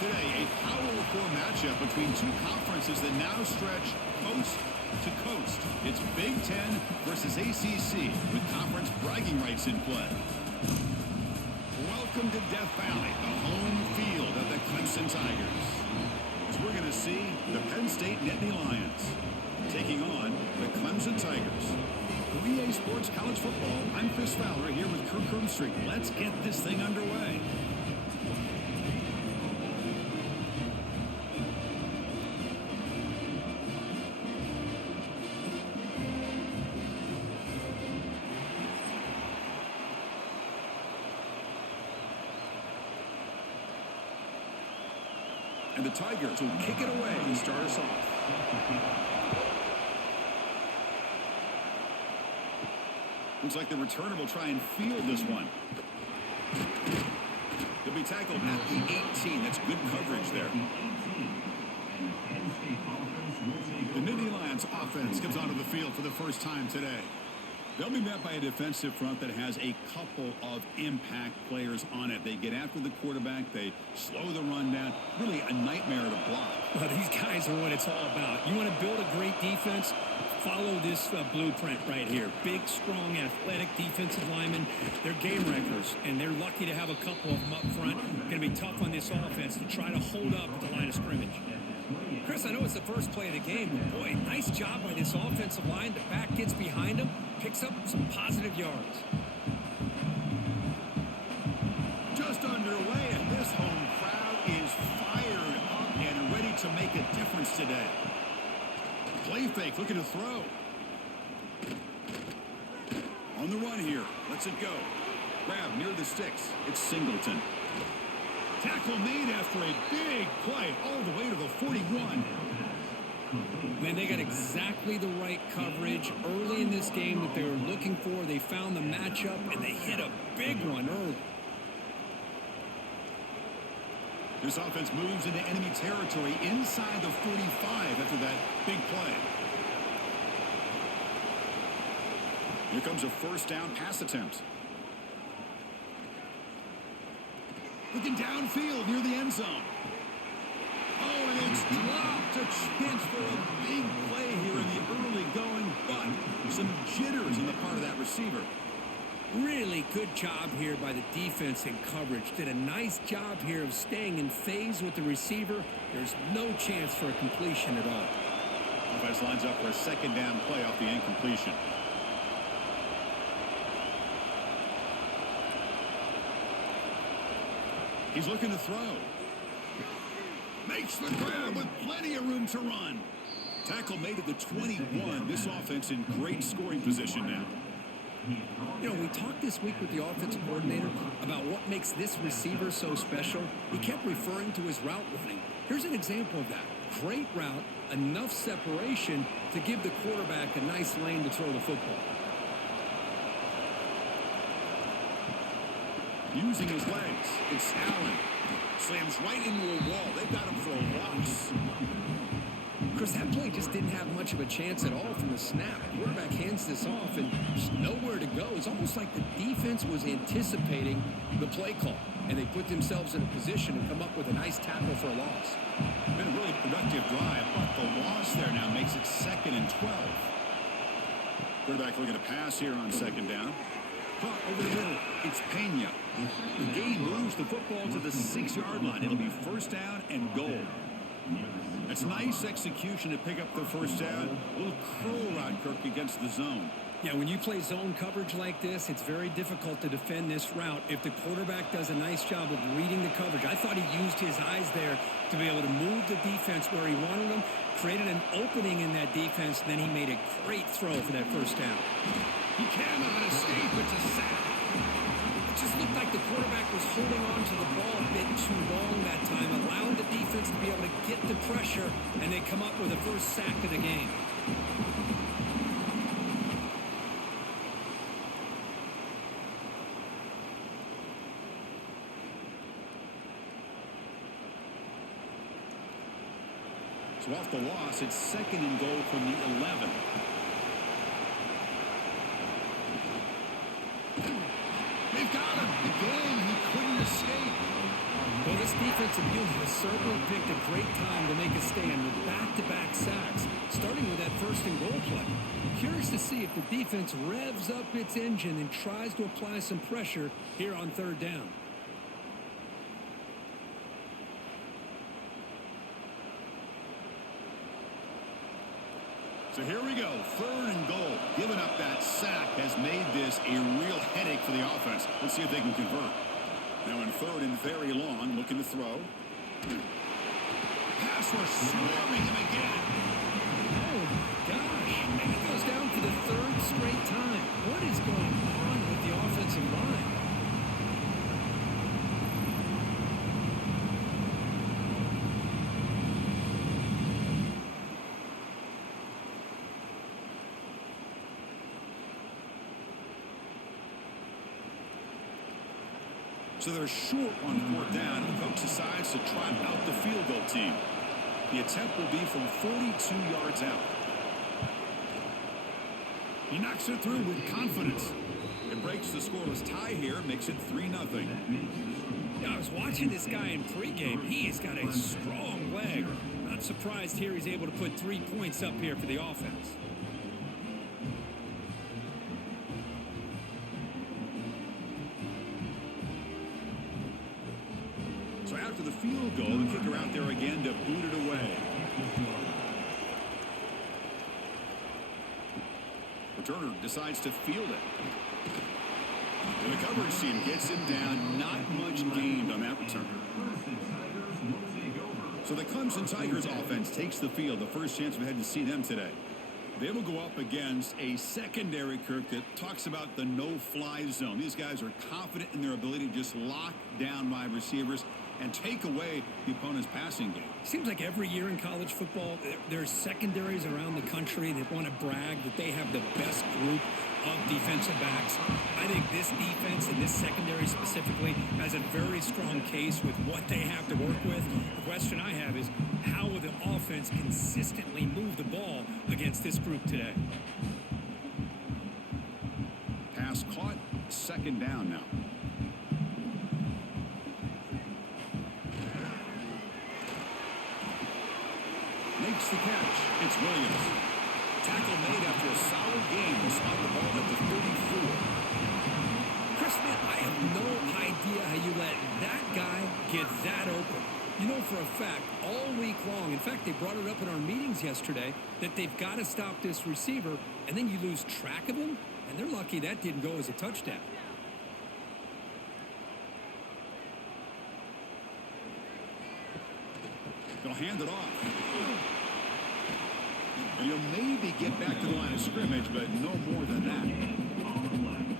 Today, a Power 4 matchup between two conferences that now stretch coast to coast. It's Big Ten versus ACC with conference bragging rights in play. Welcome to Death Valley, the home field of the Clemson Tigers. As we're going to see the Penn State Nittany Lions taking on the Clemson Tigers. For EA Sports College Football, I'm Chris Fowler here with Kirk Pinstripe. Let's get this thing underway. And the Tigers will kick it away and start us off. Looks like the returner will try and field this one. He'll be tackled at the 18. That's good coverage there. The Nittany Lions offense comes onto the field for the first time today. They'll be met by a defensive front that has a couple of impact players on it. They get after the quarterback. They slow the run down. Really a nightmare to block. Well, these guys are what it's all about. You want to build a great defense? Follow this blueprint right here. Big, strong, athletic defensive linemen. They're game wreckers, and they're lucky to have a couple of them up front. Going to be tough on this offense to try to hold up at the line of scrimmage. Chris, I know it's the first play of the game, but boy, nice job by this offensive line. The back gets behind him, picks up some positive yards. Just underway, and this home crowd is fired up and ready to make a difference today. Play fake, looking to throw. On the run here, lets it go. Grab near the sticks. It's Singleton. Tackle made after a big play all the way to the 41. Man, they got exactly the right coverage early in this game that they were looking for. They found the matchup, and they hit a big one early. This offense moves into enemy territory inside the 45 after that big play. Here comes a first down pass attempt. Looking downfield near the end zone. Oh, and it's dropped. A chance for a big play here in the early going, but some jitters on the part of that receiver. Really good job here by the defense in coverage. Did a nice job here of staying in phase with the receiver. There's no chance for a completion at all. Offense lines up for a second down play off the incompletion. He's looking to throw. Makes the grab with plenty of room to run. Tackle made at the 21. This offense in great scoring position now. You know, we talked this week with the offensive coordinator about what makes this receiver so special. He kept referring to his route running. Here's an example of that. Great route, enough separation to give the quarterback a nice lane to throw the football. Using his legs, it's Allen. Slams right into a wall. They've got him for a loss. Chris, that play just didn't have much of a chance at all from the snap. Quarterback hands this off and just nowhere to go. It's almost like the defense was anticipating the play call, and they put themselves in a position to come up with a nice tackle for a loss. Been a really productive drive, but the loss there now makes it 2nd and 12. Quarterback looking to pass here on second down. Caught over the middle. It's Pena. The gain moves the football to the 6-yard line. It'll be first down and goal. That's nice execution to pick up the first down. A little curl route, Kirk, against the zone. Yeah, when you play zone coverage like this, it's very difficult to defend this route if the quarterback does a nice job of reading the coverage. I thought he used his eyes there to be able to move the defense where he wanted them, created an opening in that defense, and then he made a great throw for that first down. He cannot escape. It's a sack. It just looked like the quarterback was holding on to the ball a bit too long that time, allowing the defense to be able to get the pressure, and they come up with the first sack of the game. So off the loss, it's 2nd and goal from the 11. They've got him. Again, he couldn't escape. Well, this defensive unit has certainly picked a great time to make a stand with back-to-back sacks, starting with that first and goal play. Curious to see if the defense revs up its engine and tries to apply some pressure here on third down. So here we go, third and goal. Giving up that sack has made this a real headache for the offense. Let's see if they can convert. Now in third and very long, looking to throw. Pass rush swarming him again. Oh, gosh. And it goes down for the third straight time. What is going on with the offensive line? So they're short on fourth down, and the coach decides to trot out the field goal team. The attempt will be from 42 yards out. He knocks it through with confidence. It breaks the scoreless tie here, makes it 3-0. Yeah, I was watching this guy in pregame. He's got a strong leg. Not surprised here he's able to put 3 points up here for the offense. So after the field goal, the kicker out there again to boot it away. Returner decides to field it. And the coverage team gets him down. Not much gained on that return. So the Clemson Tigers offense takes the field. The first chance we had to see them today. They will go up against a secondary, Kirk, that talks about the no-fly zone. These guys are confident in their ability to just lock down wide receivers and take away the opponent's passing game. Seems like every year in college football, there's secondaries around the country that want to brag that they have the best group of defensive backs. I think this defense and this secondary specifically has a very strong case with what they have to work with. The question I have is, how will the offense consistently move the ball against this group today? Pass caught, second down now. Makes the catch. It's Williams. Tackle made after a solid game to spot the ball at the 34. Chris, man, I have no idea how you let that guy get that open. You know for a fact, all week long, in fact, they brought it up in our meetings yesterday, that they've got to stop this receiver, and then you lose track of him, and they're lucky that didn't go as a touchdown. They'll hand it off. And you'll maybe get back to the line of scrimmage, but no more than that.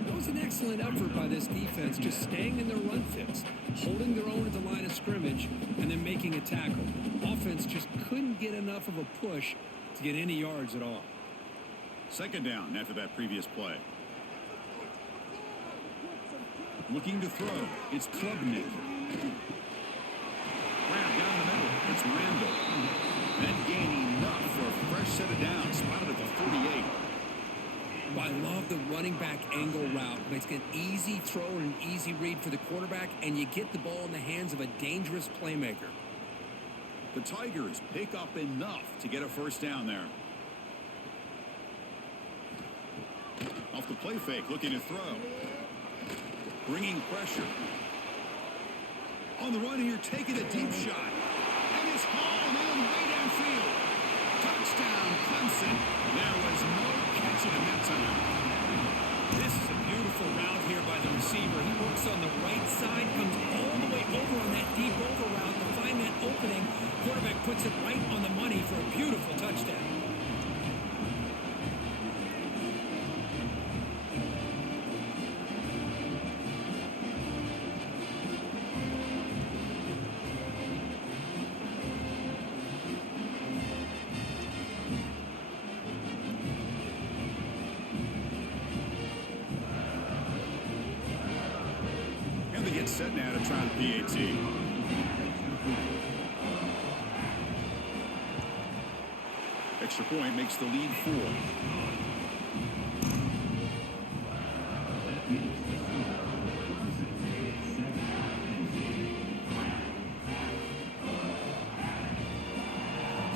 That was an excellent effort by this defense, just staying in their run fits, holding their own at the line of scrimmage, and then making a tackle. Offense just couldn't get enough of a push to get any yards at all. Second down after that previous play. Looking to throw. It's Klubnik. Grab down the middle. It's Randall. Then gain enough for a fresh set of downs. Spotted at the 48. Well, I love the running back angle route. It's an easy throw and an easy read for the quarterback, and you get the ball in the hands of a dangerous playmaker. The Tigers pick up enough to get a first down there. Off the play fake, looking to throw. Bringing pressure. On the run here, taking a deep shot. And it's hauled in way downfield. Touchdown, Clemson. There was no catching him that time. This is a beautiful route here by the receiver. He works on the right side, comes all the way over on that deep over route to find that opening. Quarterback puts it right on the money for a beautiful touchdown. Set now to try the PAT. Extra point makes the lead 4.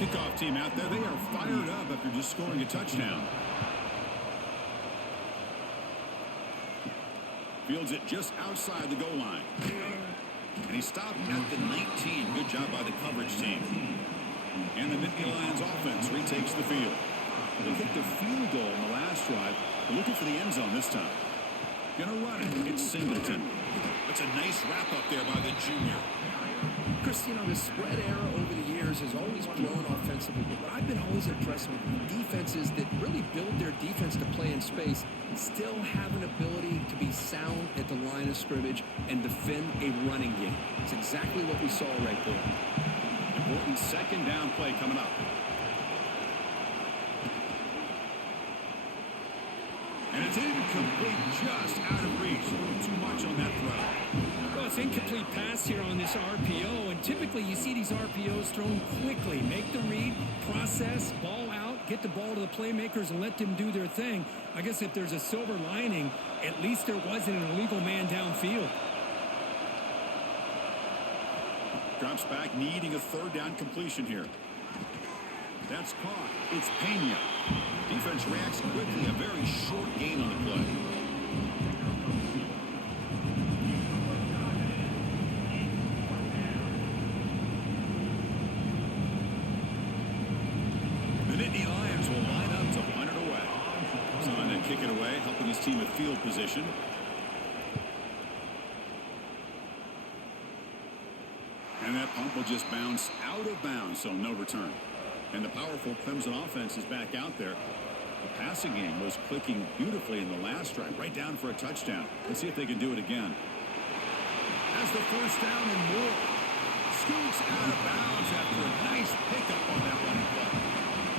kickoff team out there. They are fired up after just scoring a touchdown. Fields it just outside the goal line. And he stopped at the 19. Good job by the coverage team. And the Nittany Lions offense retakes the field. They kicked a field goal in the last drive. They're looking for the end zone this time. Gonna run it. It's Singleton. That's a nice wrap up there by the junior. Chris, you know, the spread era over the years has always grown offensively, but I've been always impressed with defenses that really build their defense to play in space and still have an ability to be sound at the line of scrimmage and defend a running game. It's exactly what we saw right there. Important second down play coming up. And it's incomplete, just out of reach. Too much on that throw. Well, it's incomplete pass here on this RPO, and typically you see these RPOs thrown quickly. Make the read, process, ball out, get the ball to the playmakers and let them do their thing. I guess if there's a silver lining, at least there wasn't an illegal man downfield. Drops back, needing a third down completion here. That's caught. It's Pena. Defense reacts quickly. A very short gain on the play. The Nittany Lions will line up to punt it away. So on that kick it away, helping his team at field position. And that punt will just bounce out of bounds, so no return. And the powerful Clemson offense is back out there. The passing game was clicking beautifully in the last drive, right down for a touchdown. Let's see if they can do it again. As the first down and more. Scoots out of bounds after a nice pickup on that running play.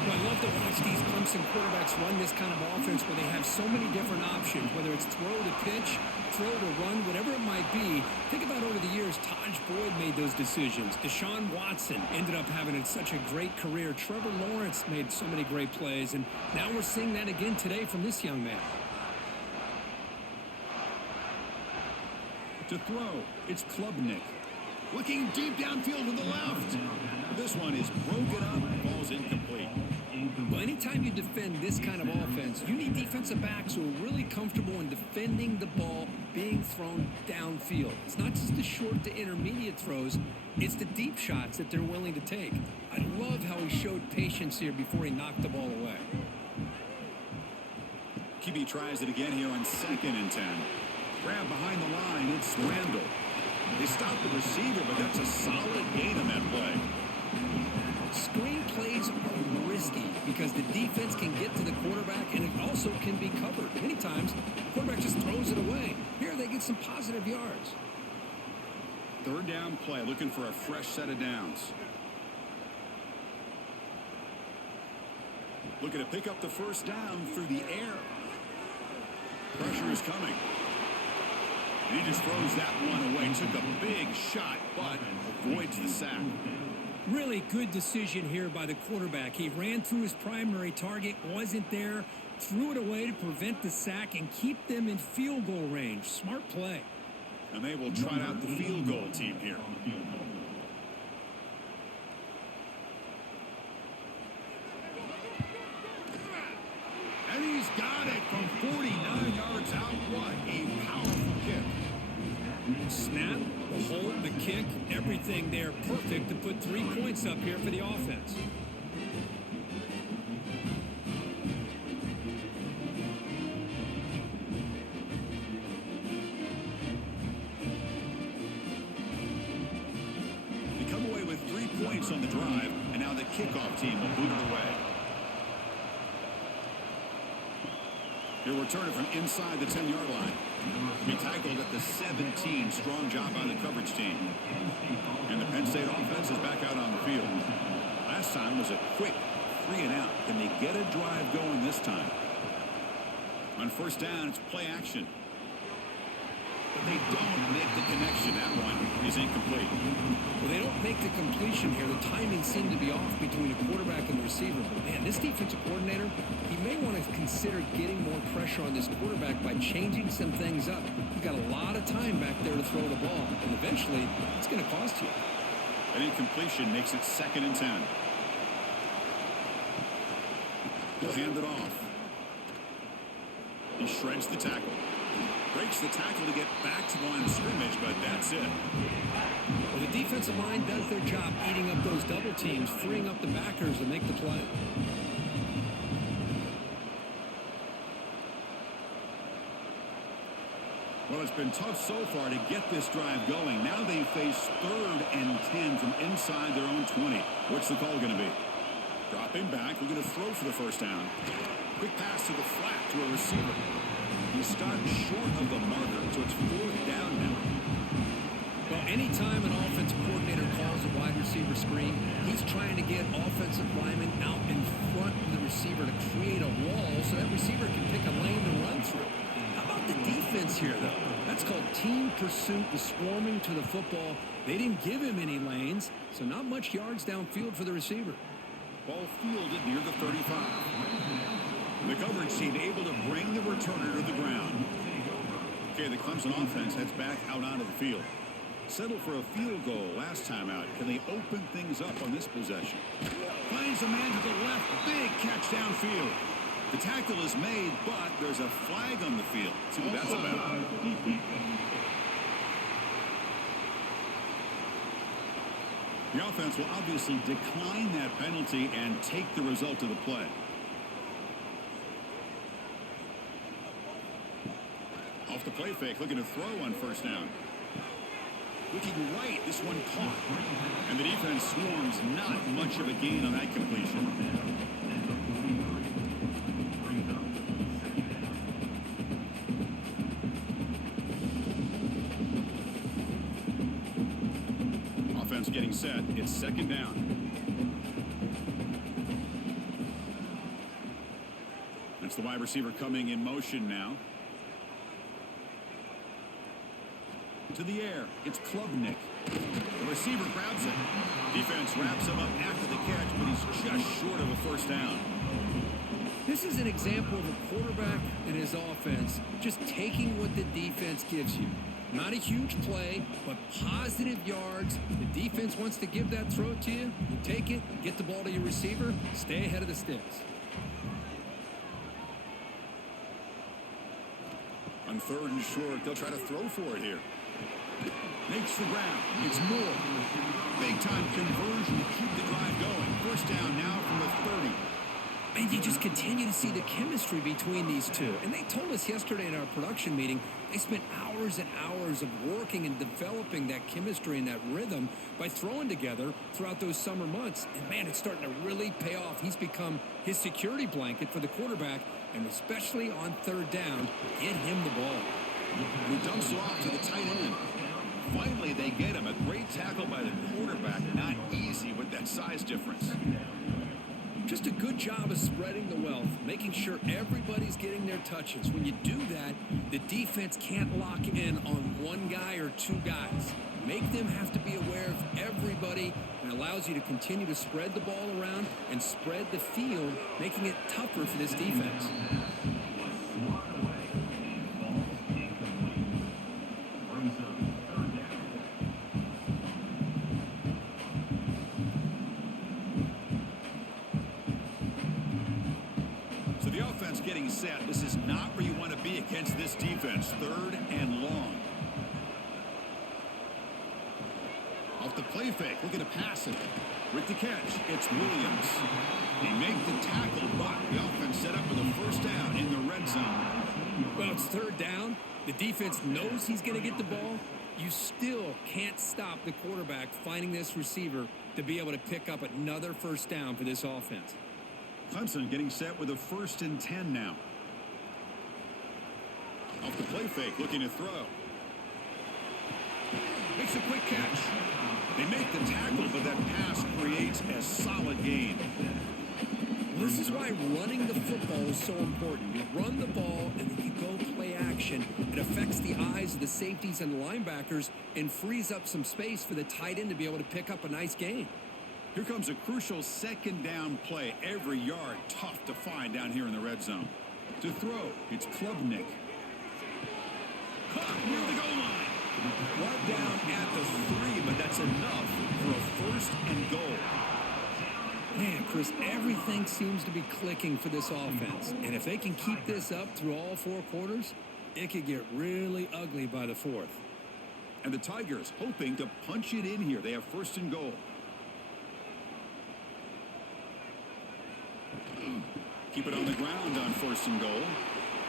Well, I love to watch these Clemson quarterbacks run this kind of offense where they have so many different options, whether it's throw to pitch, throw to run, whatever it might be. Think about over the years, Taj Boyd made those decisions. Deshaun Watson ended up having such a great career. Trevor Lawrence made so many great plays, and now we're seeing that again today from this young man. To throw, it's Klubnik. Looking deep downfield to the left. This one is broken up, falls incomplete. Well, anytime you defend this kind of offense, you need defensive backs who are really comfortable in defending the ball being thrown downfield. It's not just the short to intermediate throws, it's the deep shots that they're willing to take. I love how he showed patience here before he knocked the ball away. QB tries it again here on 2nd and 10. Grab behind the line, it's Randall. They stop the receiver, but that's a solid gain on that play. Screen plays are risky because the defense can get to the quarterback and it also can be covered. Many times, the quarterback just throws it away. Here they get some positive yards. Third down play, looking for a fresh set of downs. Looking to pick up the first down through the air. Pressure is coming. And he just throws that one away. Took a big shot, but avoids the sack. Really good decision here by the quarterback. He ran through his primary target, wasn't there, threw it away to prevent the sack and keep them in field goal range. Smart play. And they will trot out the field goal team here. And he's got it from 49 yards out. What a powerful kick. Snap, the hold, the kick, everything there perfect to put 3 points up here for the offense. They come away with 3 points on the drive, and now the kickoff team will boot it away. He'll return it from inside the 10-yard line. He tackled at the 17. Strong job by the coverage team. And the Penn State offense is back out on the field. Last time was a quick 3 and out. Can they get a drive going this time? On first down, it's play action. But they don't make the connection. That one is incomplete. Well, they don't make the completion here. The timing seemed to be off between the quarterback and the receiver. But man, this defensive coordinator, he may want to consider getting more pressure on this quarterback by changing some things up. You've got a lot of time back there to throw the ball, and eventually it's going to cost you. An incompletion makes it 2nd and 10. He'll hand it off. He shreds the tackle. Breaks the tackle to get back to the line of scrimmage, but that's it. Well, the defensive line does their job eating up those double teams, freeing up the backers to make the play. Well, it's been tough so far to get this drive going. Now they face 3rd and 10 from inside their own 20. What's the call going to be? Dropping back. We're going to throw for the first down. Quick pass to the flat to a receiver. He starts short of the marker, so it's 4th down now. Well, anytime an offensive coordinator calls a wide receiver screen, he's trying to get offensive linemen out in front of the receiver to create a wall so that receiver can pick a lane to run through. How about the defense here, though? That's called team pursuit and swarming to the football. They didn't give him any lanes, so not much yards downfield for the receiver. Ball fielded near the 35. The coverage team able to bring the returner to the ground. Okay, the Clemson offense heads back out onto the field. Settled for a field goal last time out. Can they open things up on this possession? Finds a man to the left. Big catch downfield. The tackle is made, but there's a flag on the field. Let's see what that's about. The offense will obviously decline that penalty and take the result of the play. Off the play fake, looking to throw on first down. Looking right, this one caught. And the defense swarms, not much of a gain on that completion. Offense getting set, it's 2nd down. That's the wide receiver coming in motion now. To the air, it's Klubnik. The receiver grabs it. Defense wraps him up after the catch, but he's just short of a first down. This is an example of a quarterback and his offense just taking what the defense gives you. Not a huge play, but positive yards. The defense wants to give that throw to you. You take it, get the ball to your receiver, stay ahead of the sticks. On 3rd and short, they'll try to throw for it here. Makes the grab. It's Moore. Big-time conversion to keep the drive going. First down now from the 30. And you just continue to see the chemistry between these two. And they told us yesterday in our production meeting, they spent hours and hours of working and developing that chemistry and that rhythm by throwing together throughout those summer months. And, man, it's starting to really pay off. He's become his security blanket for the quarterback, and especially on 3rd down, get him the ball. And he dumps it off to the tight end. Finally, they get him. A great tackle by the quarterback. Not easy with that size difference. Just a good job of spreading the wealth, making sure everybody's getting their touches. When you do that, the defense can't lock in on one guy or 2 guys. Make them have to be aware of everybody, and allows you to continue to spread the ball around and spread the field, making it tougher for this defense. Getting set. This is not where you want to be against this defense. 3rd and long. Off the play fake, looking to pass it. With the catch, it's Williams. They make the tackle, but the offense set up with a first down in the red zone. Well, it's 3rd down. The defense knows he's going to get the ball. You still can't stop the quarterback finding this receiver to be able to pick up another first down for this offense. Clemson getting set with a 1st and 10 now. Off the play fake, looking to throw. Makes a quick catch. They make the tackle, but that pass creates a solid gain. This is why running the football is so important. You run the ball, and then you go play action. It affects the eyes of the safeties and the linebackers and frees up some space for the tight end to be able to pick up a nice gain. Here comes a crucial 2nd down play. Every yard tough to find down here in the red zone. To throw, it's Klubnik. Caught near the goal line. Brought down at the 3, but that's enough for a 1st and goal. Man, Chris, everything seems to be clicking for this offense. And if they can keep this up through all 4 quarters, it could get really ugly by the 4th. And the Tigers hoping to punch it in here. They have 1st and goal. Keep it on the ground on 1st and goal.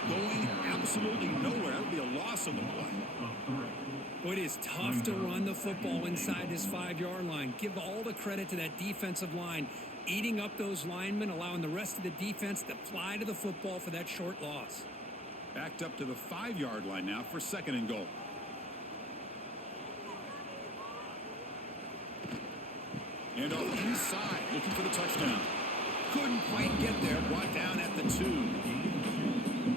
Going absolutely nowhere. That would be a loss of the play. Well, it is tough to run the football inside this 5-yard line. Give all the credit to that defensive line, eating up those linemen, allowing the rest of the defense to fly to the football for that short loss. Backed up to the 5-yard line now for 2nd and goal. And off inside, looking for the touchdown. Couldn't quite get there. Brought down at the 2.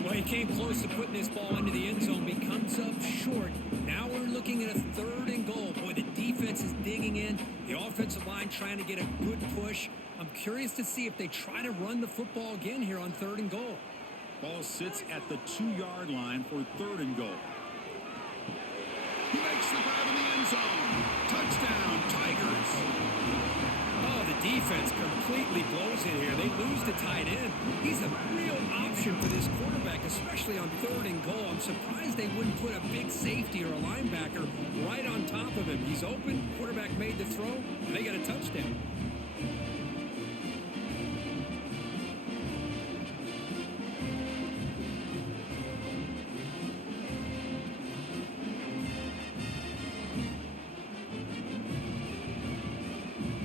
Well, he came close to putting this ball into the end zone, but he comes up short. Now we're looking at a 3rd and goal. Boy, the defense is digging in. The offensive line trying to get a good push. I'm curious to see if they try to run the football again here on 3rd and goal. Ball sits at the 2-yard line for 3rd and goal. He makes the grab in the end zone. Touchdown, Tigers. Oh, the defense completely blows it here. They lose the tight end. He's a real option for this quarterback, especially on 3rd and goal. I'm surprised they wouldn't put a big safety or a linebacker right on top of him. He's open. Quarterback made the throw, and they got a touchdown.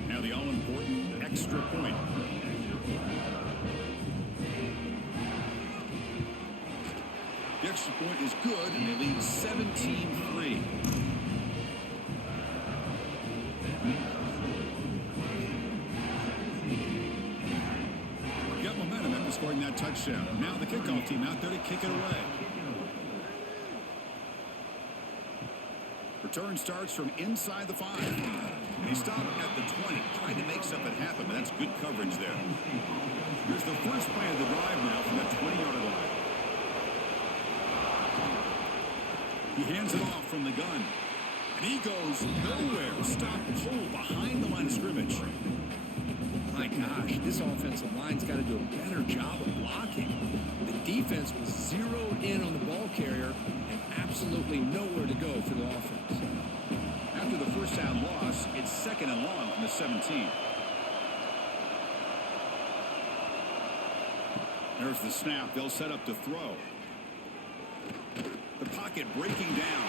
Now the all-important extra point. The extra point is good, and they lead 17-3. Got momentum after scoring that touchdown. Now the kickoff team out there to kick it away. Return starts from inside the 5. And he stopped at the 20, trying to make something happen, but that's good coverage there. Here's the first play of the drive now from that 20-yard line. He hands it off from the gun. And he goes nowhere. Stop pull behind the line of scrimmage. My gosh, this offensive line's got to do a better job of blocking. The defense was zeroed in on the ball carrier and absolutely nowhere to go for the offense. After the first down loss, it's 2nd and long from the 17. There's the snap. They'll set up to throw. The pocket breaking down.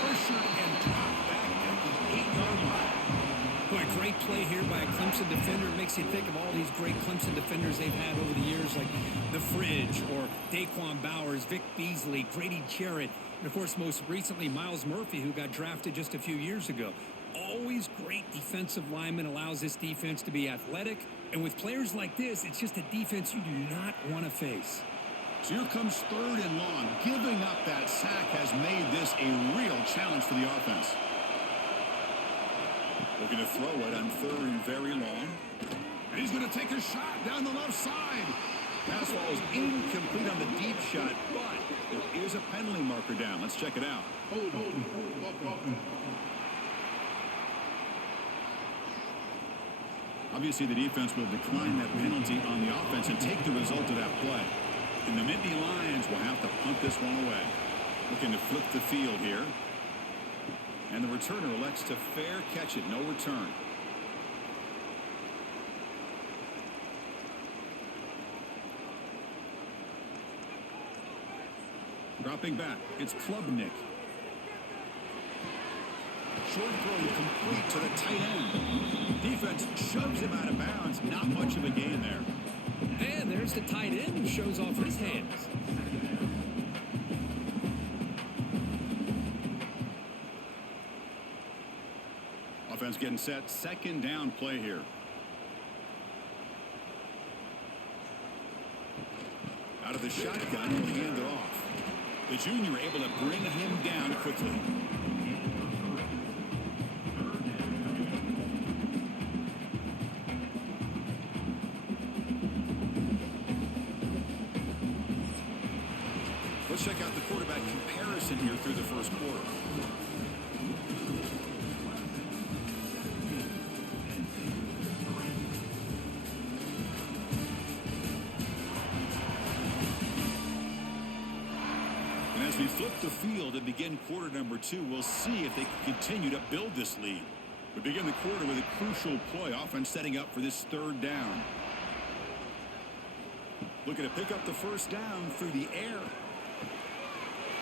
Pressured and dropped back at the 8-yard line. Boy, great play here by a Clemson defender. It makes you think of all these great Clemson defenders they've had over the years, like The Fridge or Daquan Bowers, Vic Beasley, Grady Jarrett, and, of course, most recently, Miles Murphy, who got drafted just a few years ago. Always great defensive lineman, allows this defense to be athletic. And with players like this, it's just a defense you do not want to face. So here comes 3rd and long. Giving up that sack has made this a real challenge for the offense. Looking to throw it on 3rd and very long. And he's going to take a shot down the left side. Pass ball is incomplete on the deep shot, but there is a penalty marker down. Let's check it out. Obviously, the defense will decline that penalty on the offense and take the result of that play. And the Nittany Lions will have to punt this one away. Looking to flip the field here. And the returner elects to fair catch it. No return. Dropping back, it's Klubnik. Short throw complete to the tight end. Defense shoves him out of bounds. Not much of a gain there. And there's the tight end who shows off his hands. Offense getting set. 2nd down play here. Out of the shotgun, he'll hand it off. The junior able to bring him down quickly. Let's check out the quarterback comparison here through the first quarter. As we flip the field and begin quarter number 2, we'll see if they can continue to build this lead. We begin the quarter with a crucial play. Offense setting up for this third down. Looking to pick up the first down through the air.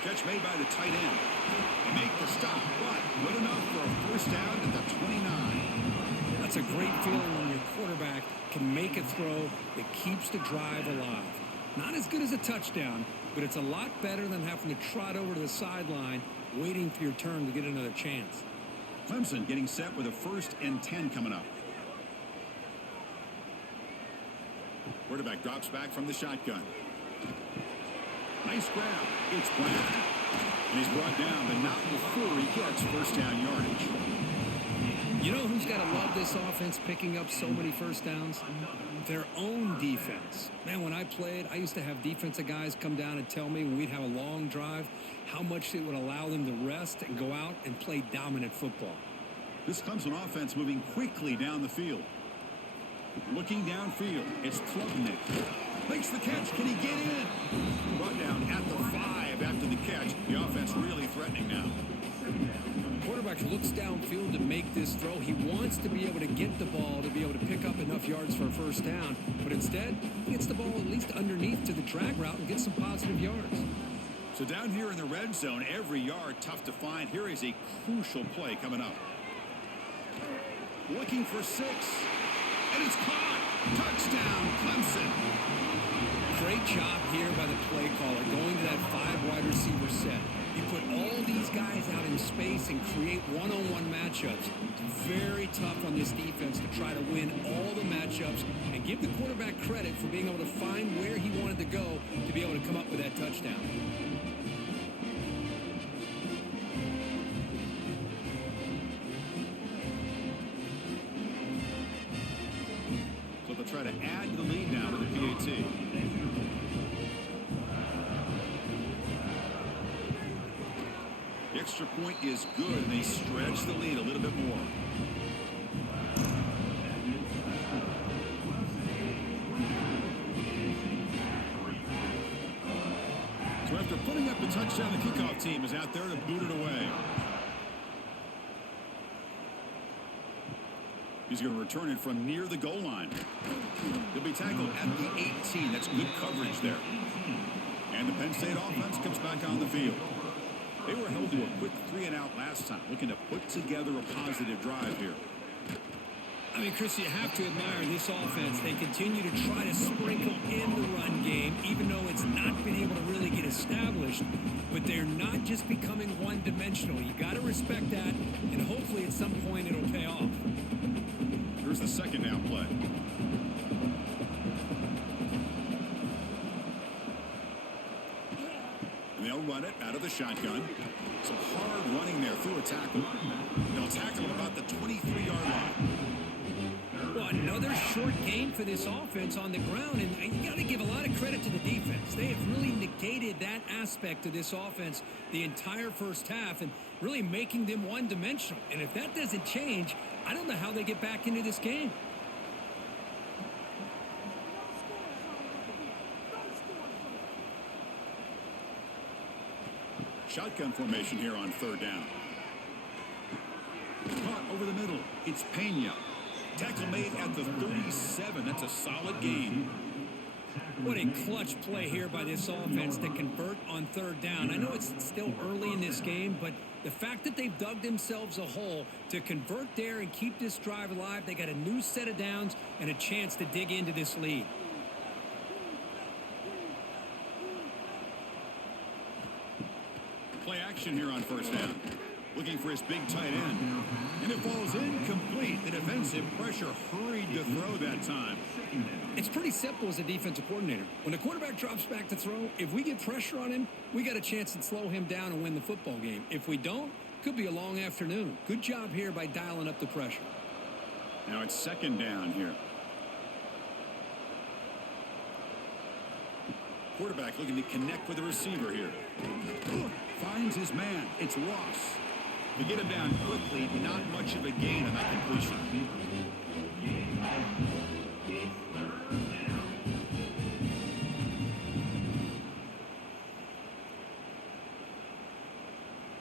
Catch made by the tight end. They make the stop, but good enough for a first down at the 29. That's a great feeling when your quarterback can make a throw that keeps the drive alive. Not as good as a touchdown, but it's a lot better than having to trot over to the sideline waiting for your turn to get another chance. Clemson getting set with a 1st and 10 coming up. Quarterback drops back from the shotgun. Nice grab. It's Brown. And he's brought down, but not before he gets first down yardage. You know who's got to love this offense picking up so many first downs? Their own defense. Man, when I played, I used to have defensive guys come down and tell me when we'd have a long drive how much it would allow them to rest and go out and play dominant football. This Clemson offense moving quickly down the field. Looking downfield, it's Klubnik. Makes the catch. Can he get in? Brought down at the 5 after the catch. The offense really threatening now. Quarterback looks downfield to make this throw. He wants to be able to get the ball to be able to pick up enough yards for a first down, but instead he gets the ball at least underneath to the drag route and gets some positive yards. So down here in the red zone, every yard tough to find. Here is a crucial play coming up. Looking for 6, and it's caught. Touchdown, Clemson. Great job here by the play caller going to that 5 wide receiver set. You put all these guys out in space and create one-on-one matchups. It's very tough on this defense to try to win all the matchups and give the quarterback credit for being able to find where he wanted to go to be able to come up with that touchdown. So they'll try to add to the lead now with the PAT. The extra point is good, and they stretch the lead a little bit more. So after putting up the touchdown, the kickoff team is out there to boot it away. He's going to return it from near the goal line. He'll be tackled at the 18. That's good coverage there. And the Penn State offense comes back on the field. They were held to a quick 3-and-out last time, looking to put together a positive drive here. I mean, Chris, you have to admire this offense. They continue to try to sprinkle in the run game, even though it's not been able to really get established. But they're not just becoming one-dimensional. You got to respect that, and hopefully at some point it'll pay off. Here's the second down play. And they'll run it out of the shotgun. Some hard running there through a tackle. They'll tackle him about the 23-yard line. Well, another short game for this offense on the ground, and you got to give a lot of credit to the defense. They have really negated that aspect of this offense the entire first half and really making them one-dimensional. And if that doesn't change, I don't know how they get back into this game. Shotgun formation here on third down. Caught over the middle. It's Pena. Tackle made at the 37. That's a solid gain. What a clutch play here by this offense to convert on third down. I know it's still early in this game, but the fact that they've dug themselves a hole to convert there and keep this drive alive, they got a new set of downs and a chance to dig into this lead. Play action here on first down. Looking for his big tight end. And it falls incomplete. The defensive pressure hurried to throw that time. It's pretty simple as a defensive coordinator. When the quarterback drops back to throw, if we get pressure on him, we got a chance to slow him down and win the football game. If we don't, could be a long afternoon. Good job here by dialing up the pressure. Now it's second down here. Quarterback looking to connect with the receiver here. Finds his man. It's Ross. To get him down quickly, not much of a gain on that completion.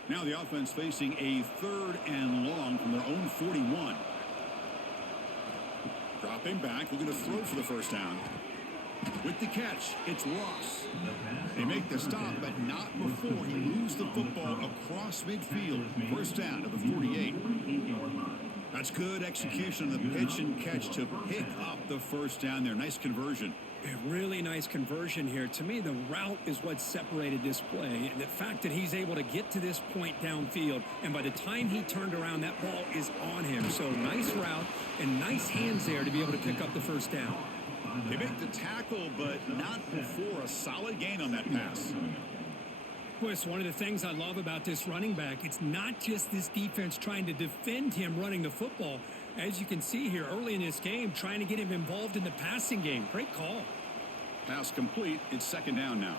Now the offense facing a 3rd and long from their own 41. Dropping back, looking to throw for the first down. With the catch, it's Ross. They make the stop, but not before he moves the football across midfield. First down at the 48. That's good execution of the pitch and catch to pick up the first down there. Nice conversion. A really nice conversion here. To me, the route is what separated this play. And the fact that he's able to get to this point downfield, and by the time he turned around, that ball is on him. So nice route and nice hands there to be able to pick up the first down. They make the tackle, but not before a solid gain on that pass. Boy, it's one of the things I love about this running back. It's not just this defense trying to defend him running the football. As you can see here early in this game, trying to get him involved in the passing game. Great call. Pass complete. It's second down now.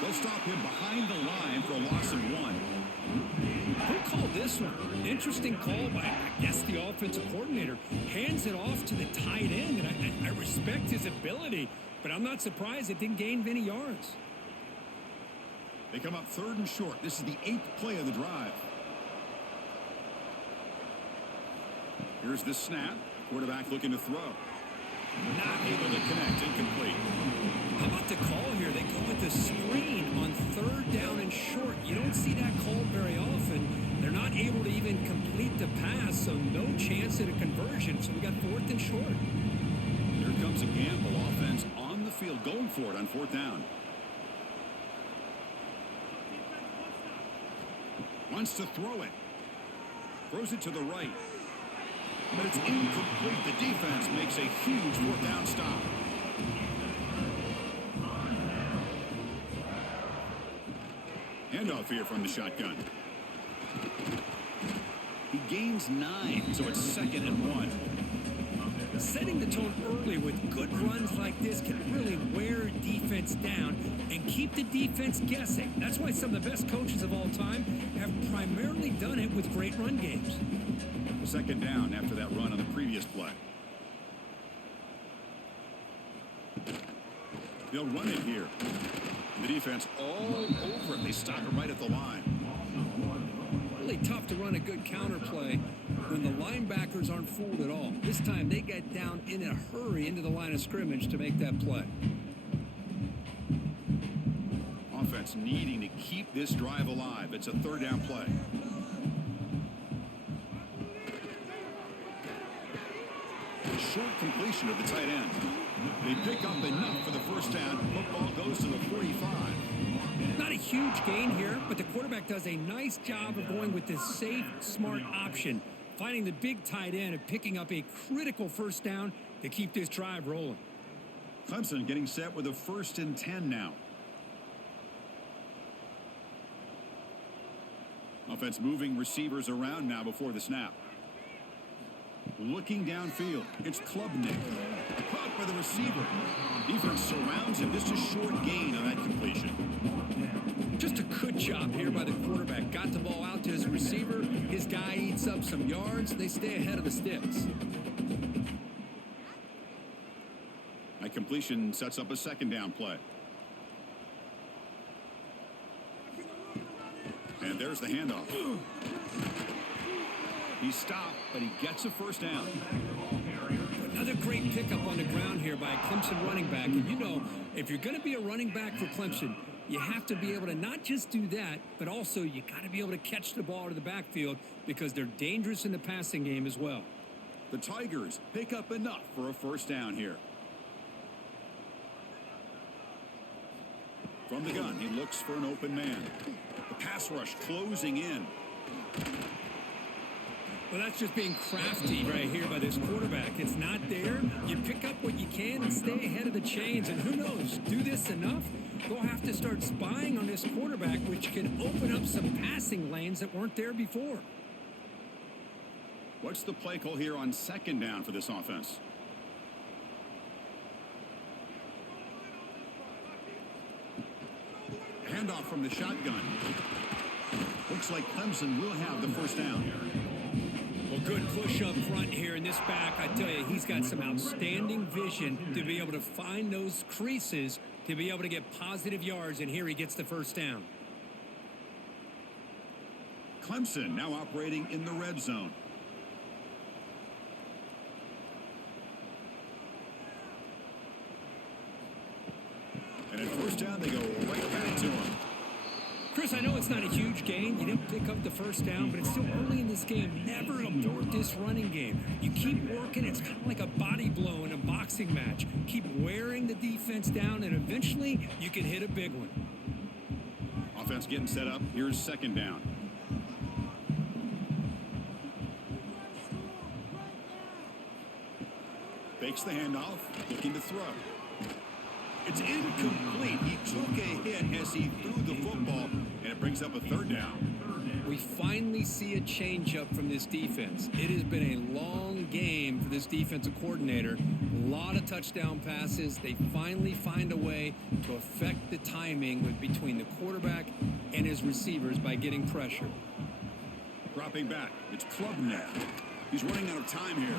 They'll stop him behind the line for a loss of 1. Who called this one? Interesting call by, I guess, the offensive coordinator. Hands it off to the tight end, and I respect his ability, but I'm not surprised it didn't gain many yards. They come up 3rd and short. This is the 8th play of the drive. Here's the snap. Quarterback looking to throw. Not able to connect. Incomplete. How about the call here? They go with the screen on 3rd down and short. You don't see that called very often. They're not able to even complete the pass, so no chance at a conversion. So we got 4th and short. Here comes a gamble. Offense on the field, going for it on 4th down. Wants to throw it. Throws it to the right. But it's incomplete. The defense makes a huge 4th down stop. Handoff here from the shotgun. He gains 9, so it's 2nd and 1. Setting the tone early with good runs like this can really wear defense down and keep the defense guessing. That's why some of the best coaches of all time have primarily done it with great run games. 2nd down after that run on the previous play. They'll run it here. The defense all over it. They stop it right at the line. Really tough to run a good counter play when the linebackers aren't fooled at all. This time they get down in a hurry into the line of scrimmage to make that play. Offense needing to keep this drive alive. It's a 3rd down play. Short completion of the tight end. They pick up enough for the first down. Football goes to the 45. Not a huge gain here, but the quarterback does a nice job of going with this safe, smart option, finding the big tight end and picking up a critical first down to keep this drive rolling. Clemson getting set with a 1st and 10 now. Offense moving receivers around now before the snap. Looking downfield, it's Klubnik. Caught by the receiver. Defense surrounds him. Just a short gain on that completion. Just a good job here by the quarterback. Got the ball out to his receiver. His guy eats up some yards. They stay ahead of the sticks. That completion sets up a 2nd down play. And there's the handoff. He stopped, but he gets a first down. Another great pickup on the ground here by a Clemson running back. And you know, if you're going to be a running back for Clemson, you have to be able to not just do that, but also you got to be able to catch the ball to the backfield because they're dangerous in the passing game as well. The Tigers pick up enough for a first down here. From the gun, he looks for an open man. The pass rush closing in. Well, that's just being crafty right here by this quarterback. It's not there. You pick up what you can and stay ahead of the chains. And who knows, do this enough, they'll have to start spying on this quarterback, which can open up some passing lanes that weren't there before. What's the play call here on 2nd down for this offense? Handoff from the shotgun. Looks like Clemson will have the first down. Well, good push up front here in this back. I tell you, he's got some outstanding vision to be able to find those creases to be able to get positive yards, and here he gets the first down. Clemson now operating in the red zone. And at first down, they go right back to him. Chris, I know it's not a huge gain. You didn't pick up the first down, but it's still early in this game. Never abort this running game. You keep working. It's kind of like a body blow in a boxing match. Keep wearing the defense down, and eventually you can hit a big one. Offense getting set up. Here's second down. Fakes the handoff, looking to throw. It's incomplete. He took a hit as he threw the football, and it brings up a third down. We finally see a changeup from this defense. It has been a long game for this defensive coordinator. A lot of touchdown passes. They finally find a way to affect the timing between the quarterback and his receivers by getting pressure. Dropping back, it's Klubnik. He's running out of time here.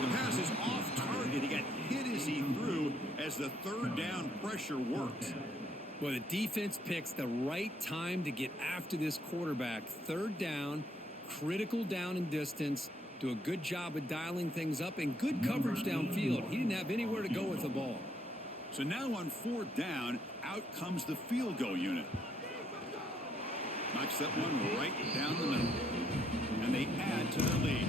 The pass is off target. He got hit as he threw as the third down pressure works. Well, the defense picks the right time to get after this quarterback. Third down, critical down and distance. Do a good job of dialing things up and good coverage downfield. He didn't have anywhere to go with the ball. So now on fourth down, out comes the field goal unit. Knocks that one right down the middle. And they add to their lead.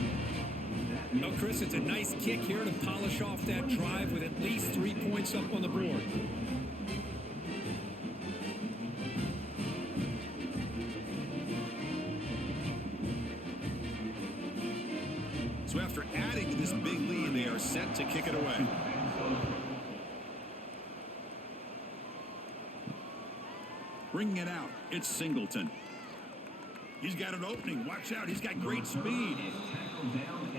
No, Chris, it's a nice kick here to polish off that drive with at least 3 points up on the board. So after adding to this big lead, they are set to kick it away. Bringing it out, it's Singleton. He's got an opening. Watch out. He's got great speed.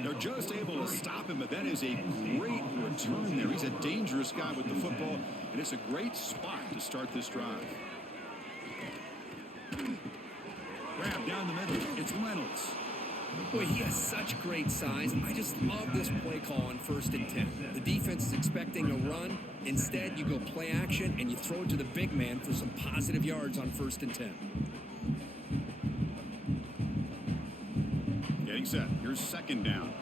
They're just able to stop him, but that is a great return there. He's a dangerous guy with the football, and it's a great spot to start this drive. Grab down the middle. It's Reynolds. Boy, he has such great size. I just love this play call on 1st and 10. The defense is expecting a run. Instead, you go play action, and you throw it to the big man for some positive yards on 1st and 10. Getting set. Here's second down.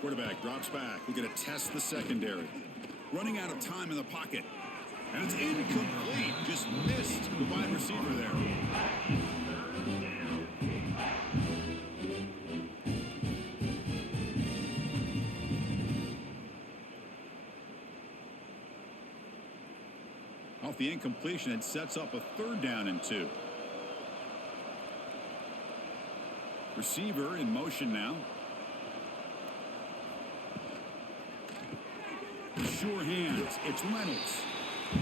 Quarterback drops back. We're going to test the secondary. Running out of time in the pocket. And it's incomplete. Just missed the wide receiver there. Off the incompletion, it sets up a third down and 2. Receiver in motion now. Sure hands. It's Reynolds.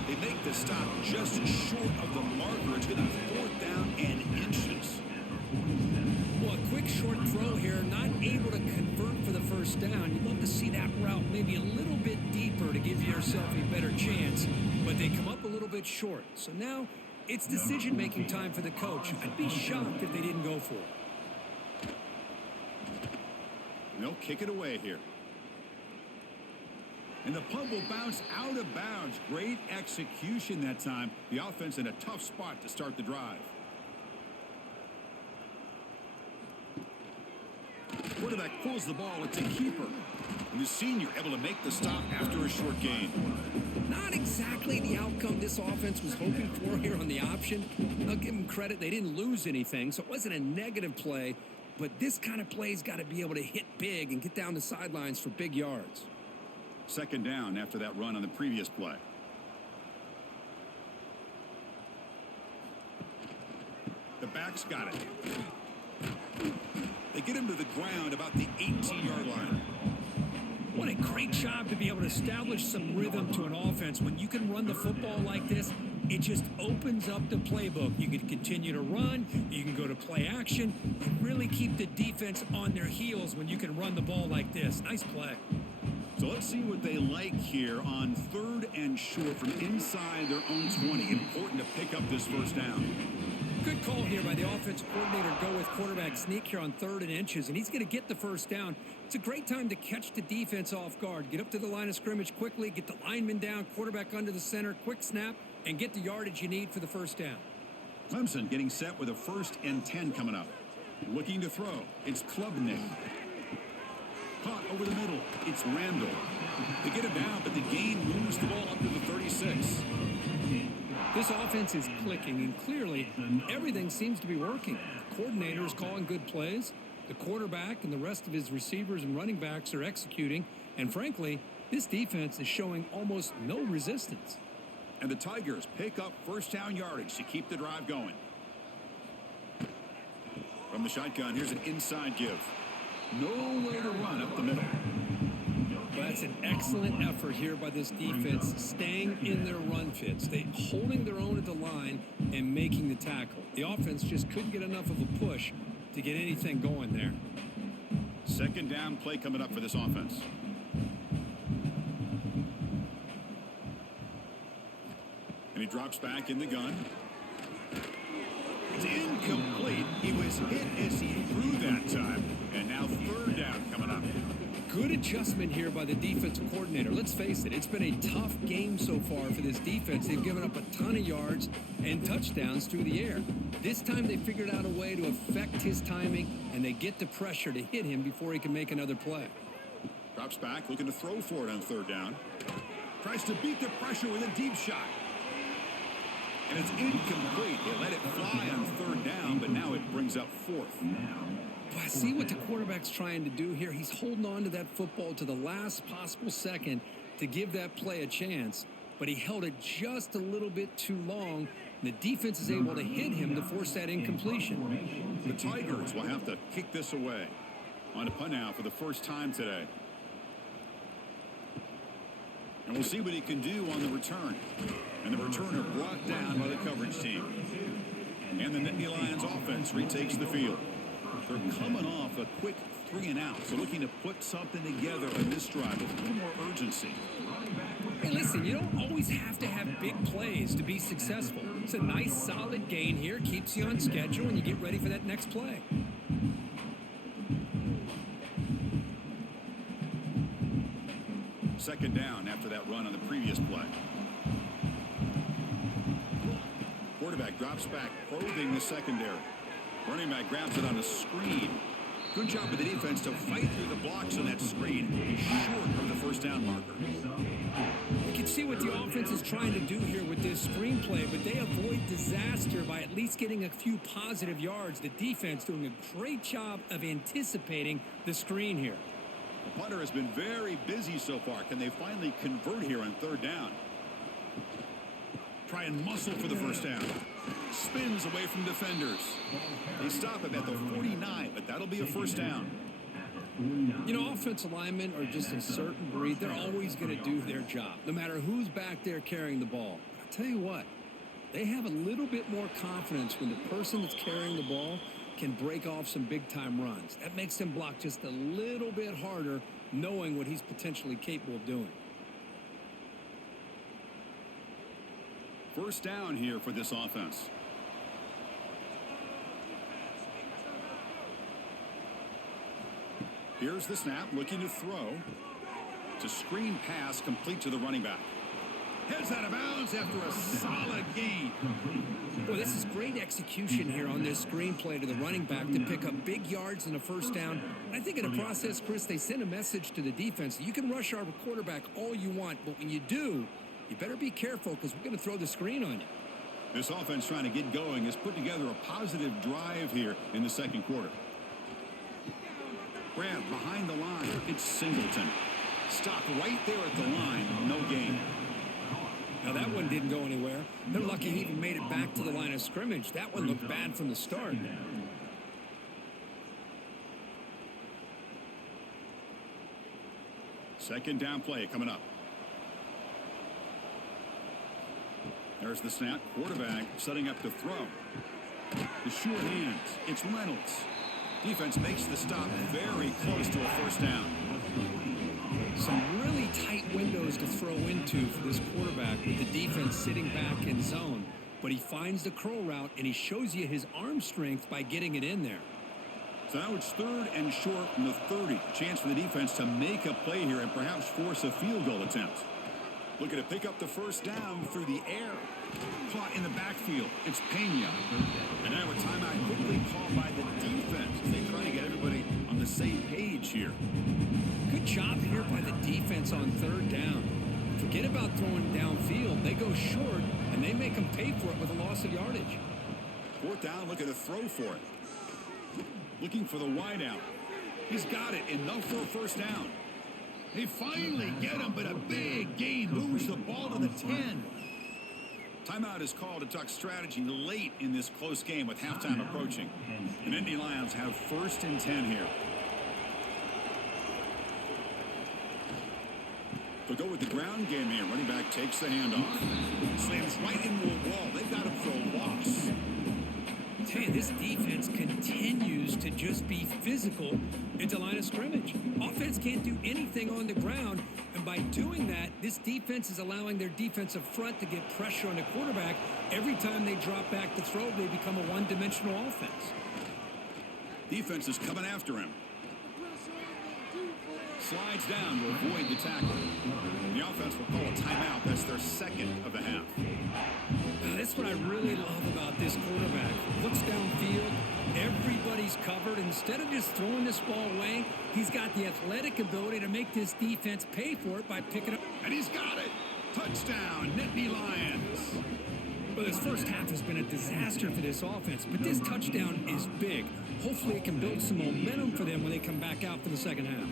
They make the stop just short of the marker. It's going to be 4th down and inches. Well, a quick short throw here, not able to convert for the first down. You'd love to see that route maybe a little bit deeper to give yourself a better chance, but they come up a little bit short. So now it's decision-making time for the coach. I'd be shocked if they didn't go for it. And they'll kick it away here. And the punt will bounce out of bounds. Great execution that time. The offense in a tough spot to start the drive. Quarterback pulls the ball. It's a keeper. And the senior able to make the stop after a short gain. Not exactly the outcome this offense was hoping for here on the option. I'll give them credit. They didn't lose anything, so it wasn't a negative play. But this kind of play's got to be able to hit big and get down the sidelines for big yards. Second down after that run on the previous play. The back's got it. They get him to the ground about the 18-yard line. What a great job to be able to establish some rhythm to an offense. When you can run the football like this, it just opens up the playbook. You can continue to run. You can go to play action. You really keep the defense on their heels when you can run the ball like this. Nice play. So let's see what they like here on 3rd and short from inside their own 20. Important to pick up this first down. Good call here by the offensive coordinator to go with quarterback sneak here on 3rd and inches, and he's going to get the first down. It's a great time to catch the defense off guard. Get up to the line of scrimmage quickly, get the lineman down, quarterback under the center, quick snap, and get the yardage you need for the first down. Clemson getting set with a 1st and 10 coming up. Looking to throw. It's Klubnik. Caught over the middle. It's Randall. They get it down, but the gain moves the ball up to the 36. This offense is clicking, and clearly everything seems to be working. The coordinator is calling good plays. The quarterback and the rest of his receivers and running backs are executing. And frankly, this defense is showing almost no resistance. And the Tigers pick up first down yardage to keep the drive going. From the shotgun, here's an inside give. Nowhere to run up the middle. Well, that's an excellent effort here by this defense, staying in their run fits. They holding their own at the line and making the tackle. The offense just couldn't get enough of a push to get anything going there. 2nd down play coming up for this offense. And he drops back in the gun. It's incomplete. He was hit as he threw that time. And now 3rd down coming up. Good adjustment here by the defensive coordinator. Let's face it, it's been a tough game so far for this defense. They've given up a ton of yards and touchdowns through the air. This time they figured out a way to affect his timing, and they get the pressure to hit him before he can make another play. Drops back, looking to throw for it on 3rd down. Tries to beat the pressure with a deep shot. And it's incomplete. They let it fly on 3rd down, but now it brings up 4th. I see what the quarterback's trying to do here. He's holding on to that football to the last possible second to give that play a chance, but he held it just a little bit too long. The defense is able to hit him to force that incompletion. The Tigers will have to kick this away. On a punt now for the first time today. And we'll see what he can do on the return. And the returner brought down by the coverage team. And the Nittany Lions offense retakes the field. They're coming off a quick 3 and out, so looking to put something together on this drive with a little more urgency. Hey, listen, you don't always have to have big plays to be successful. It's a nice, solid gain here, keeps you on schedule, and you get ready for that next play. Second down after that run on the previous play. Quarterback drops back, probing the secondary. Running back grabs it on a screen. Good job of the defense to fight through the blocks on that screen. Short of the first down marker. You can see what the offense is trying to do here with this screenplay, but they avoid disaster by at least getting a few positive yards. The defense doing a great job of anticipating the screen here. The punter has been very busy so far. Can they finally convert here on 3rd down? Try and muscle for the first down. Spins away from defenders. They stop him at the 49, but that'll be a first down. You know, offensive linemen are just a certain breed. They're always going to do their job, no matter who's back there carrying the ball. I'll tell you what, they have a little bit more confidence when the person that's carrying the ball can break off some big-time runs. That makes them block just a little bit harder, knowing what he's potentially capable of doing. First down here for this offense. Here's the snap, looking to throw. It's a screen pass complete to the running back. Heads out of bounds after a solid gain. Well, this is great execution here on this screenplay to the running back to pick up big yards in the first down. I think in the process, Chris, they send a message to the defense. You can rush our quarterback all you want, but when you do, you better be careful because we're going to throw the screen on you. This offense trying to get going has put together a positive drive here in the second quarter. Grab behind the line. It's Singleton. Stopped right there at the line. No gain. Now that one didn't go anywhere. They're lucky he even made it back to the line of scrimmage. That one looked bad from the start. Second down play coming up. There's the snap. Quarterback setting up to throw. The sure hands. It's Reynolds. Defense makes the stop very close to a first down. Some really tight windows to throw into for this quarterback with the defense sitting back in zone. but he finds the curl route, and he shows you his arm strength by getting it in there. So now it's 3rd and short from the 30. Chance for the defense to make a play here and perhaps force a field goal attempt. Looking to pick up the first down through the air. Caught in the backfield. It's Pena. And now a timeout quickly called by the defense as they try to get everybody on the same page here. Good job here by the defense on 3rd down. Forget about throwing downfield. They go short, and they make them pay for it with a loss of yardage. 4th down, looking to throw for it. Looking for the wideout. He's got it. Enough for a first down. They finally get him, but a big gain moves the ball to the 10. Timeout is called to talk strategy late in this close game with halftime approaching. The Nittany Lions have 1st and 10 here. They'll go with the ground game here. Running back takes the handoff. Slams right into a wall. They've got him for a loss. Hey, this defense continues to just be physical at the line of scrimmage. Offense can't do anything on the ground, and by doing that, this defense is allowing their defensive front to get pressure on the quarterback. Every time they drop back to throw, they become a one-dimensional offense. Defense is coming after him. Slides down to avoid the tackle. The offense will call a timeout. That's their 2nd of the half. That's what I really love about this quarterback. Looks downfield, everybody's covered. Instead of just throwing this ball away, he's got the athletic ability to make this defense pay for it by picking up. And he's got it. Touchdown, Nittany Lions. Well, this first half has been a disaster for this offense, but this touchdown is big. Hopefully it can build some momentum for them when they come back out for the second half.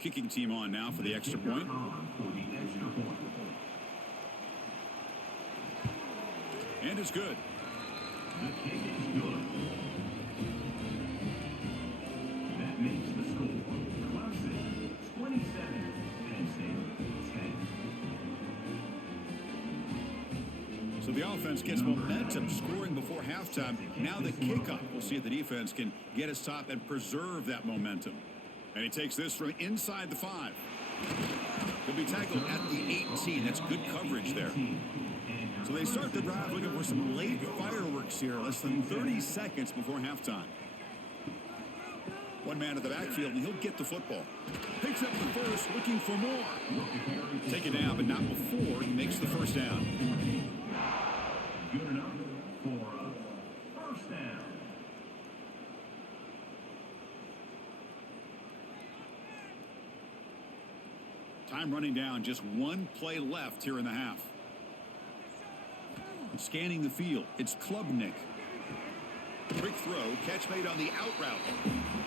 Kicking team on now for the extra point. And it's good. The kick is good. That makes the score. Clemson 27, Penn State 10. So the offense gets momentum, scoring before halftime. Now the kickoff. We'll see if the defense can get a stop and preserve that momentum. And he takes this from inside the 5. He'll be tackled at the 18. That's good coverage there. So they start the drive looking for some late fireworks here. Less than 30 seconds before halftime. One man at the backfield, and he'll get the football. Picks up the first, looking for more. Take it down, but not before he makes the first down. Good enough for a first down. Time running down, just one play left here in the half. Scanning the field, it's Klubnik. Quick throw, catch made on the out route.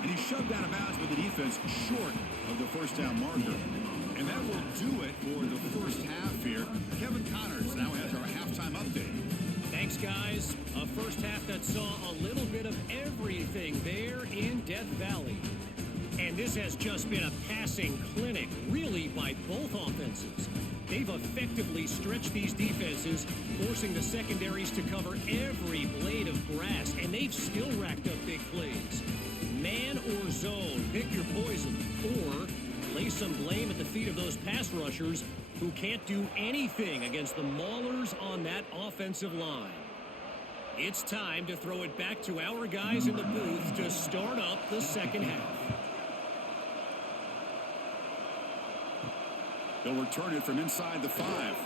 And he's shoved out of bounds with the defense short of the first down marker. And that will do it for the first half here. Kevin Connors now has our halftime update. Thanks, guys. A first half that saw a little bit of everything there in Death Valley. And this has just been a passing clinic, really, by both offenses. They've effectively stretched these defenses, forcing the secondaries to cover every blade of grass, and they've still racked up big plays. Man or zone, pick your poison, or lay some blame at the feet of those pass rushers who can't do anything against the maulers on that offensive line. It's time to throw it back to our guys in the booth to start up the second half. They'll return it from inside the 5.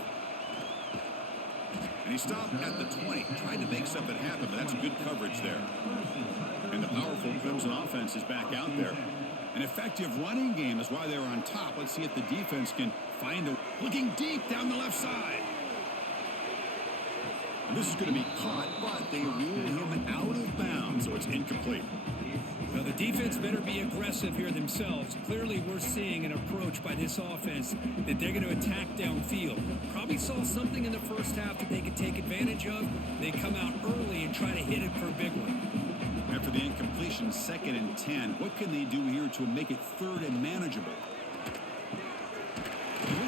And he stopped at the 20, trying to make something happen, but that's good coverage there. And the powerful Clemson offense is back out there. An effective running game is why they're on top. Let's see if the defense can find a... Looking deep down the left side. And this is going to be caught, but they rule him out of bounds, so it's incomplete. Well, the defense better be aggressive here themselves. Clearly, we're seeing an approach by this offense that they're going to attack downfield. Probably saw something in the first half that they could take advantage of. They come out early and try to hit it for a big one. After the incompletion, 2nd and 10. What can they do here to make it 3rd and manageable?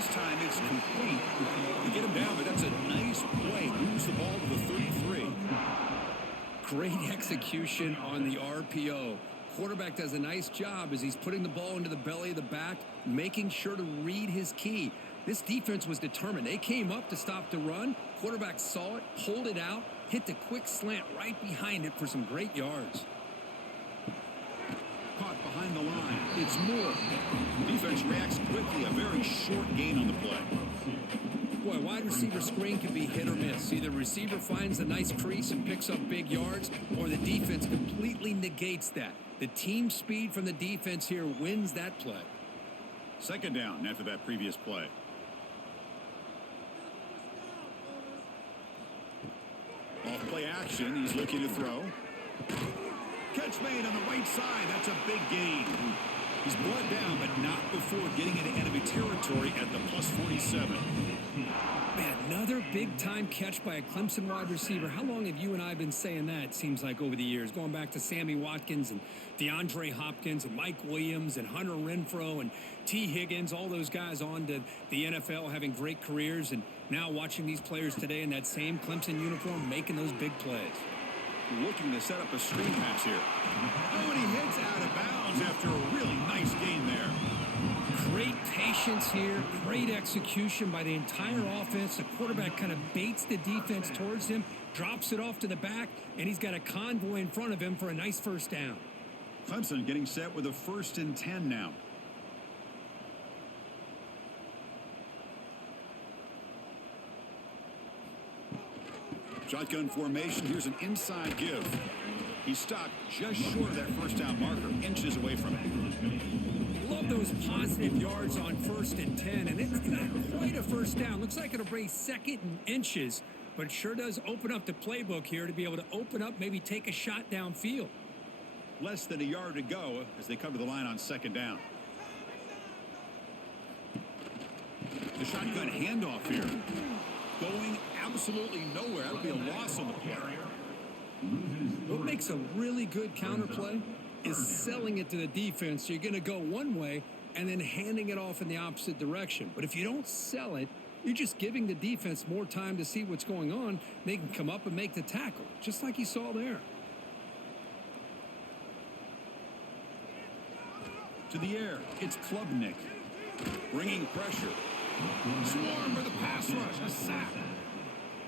this time it's complete. They get him down, but that's a nice play. Moves the ball to the 33. Great execution on the RPO. Quarterback does a nice job as he's putting the ball into the belly of the back, making sure to read his key. This defense was determined. They came up to stop the run. Quarterback saw it, pulled it out, hit the quick slant right behind it for some great yards. Caught behind the line. It's Moore. Defense reacts quickly. A very short gain on the play. Boy, wide receiver screen can be hit or miss. Either receiver finds a nice crease and picks up big yards, or the defense completely negates that. The team speed from the defense here wins that play. Second down after that previous play. Off play action. He's looking to throw. Catch made on the right side. That's a big gain. He's brought down, but not before getting into enemy territory at the plus 47. Man, another big-time catch by a Clemson wide receiver. How long have you and I been saying that, it seems like, over the years? Going back to Sammy Watkins and DeAndre Hopkins and Mike Williams and Hunter Renfrow and T. Higgins, all those guys on to the NFL having great careers, and now watching these players today in that same Clemson uniform making those big plays. Looking to set up a screen pass here. Oh, and he heads out of bounds after a really nice gain there. Great patience here, great execution by the entire offense. The quarterback kind of baits the defense towards him, drops it off to the back, and he's got a convoy in front of him for a nice first down. Clemson getting set with a 1st and 10 now. Shotgun formation. Here's an inside give. He's stopped just short of that first down marker, inches away from it. Love those positive yards on 1st and 10, and it's not quite a first down. Looks like it'll bring 2nd and inches, but it sure does open up the playbook here to be able to open up, maybe take a shot downfield. Less than a yard to go as they come to the line on 2nd down. The shotgun handoff here. Going absolutely nowhere. That would be a loss on the play. What makes a really good counterplay is selling it to the defense. So you're going to go one way and then handing it off in the opposite direction. But if you don't sell it, you're just giving the defense more time to see what's going on. They can come up and make the tackle, just like you saw there. To the air, it's Klubnik. Bringing pressure. Swarm for the pass rush. A sack.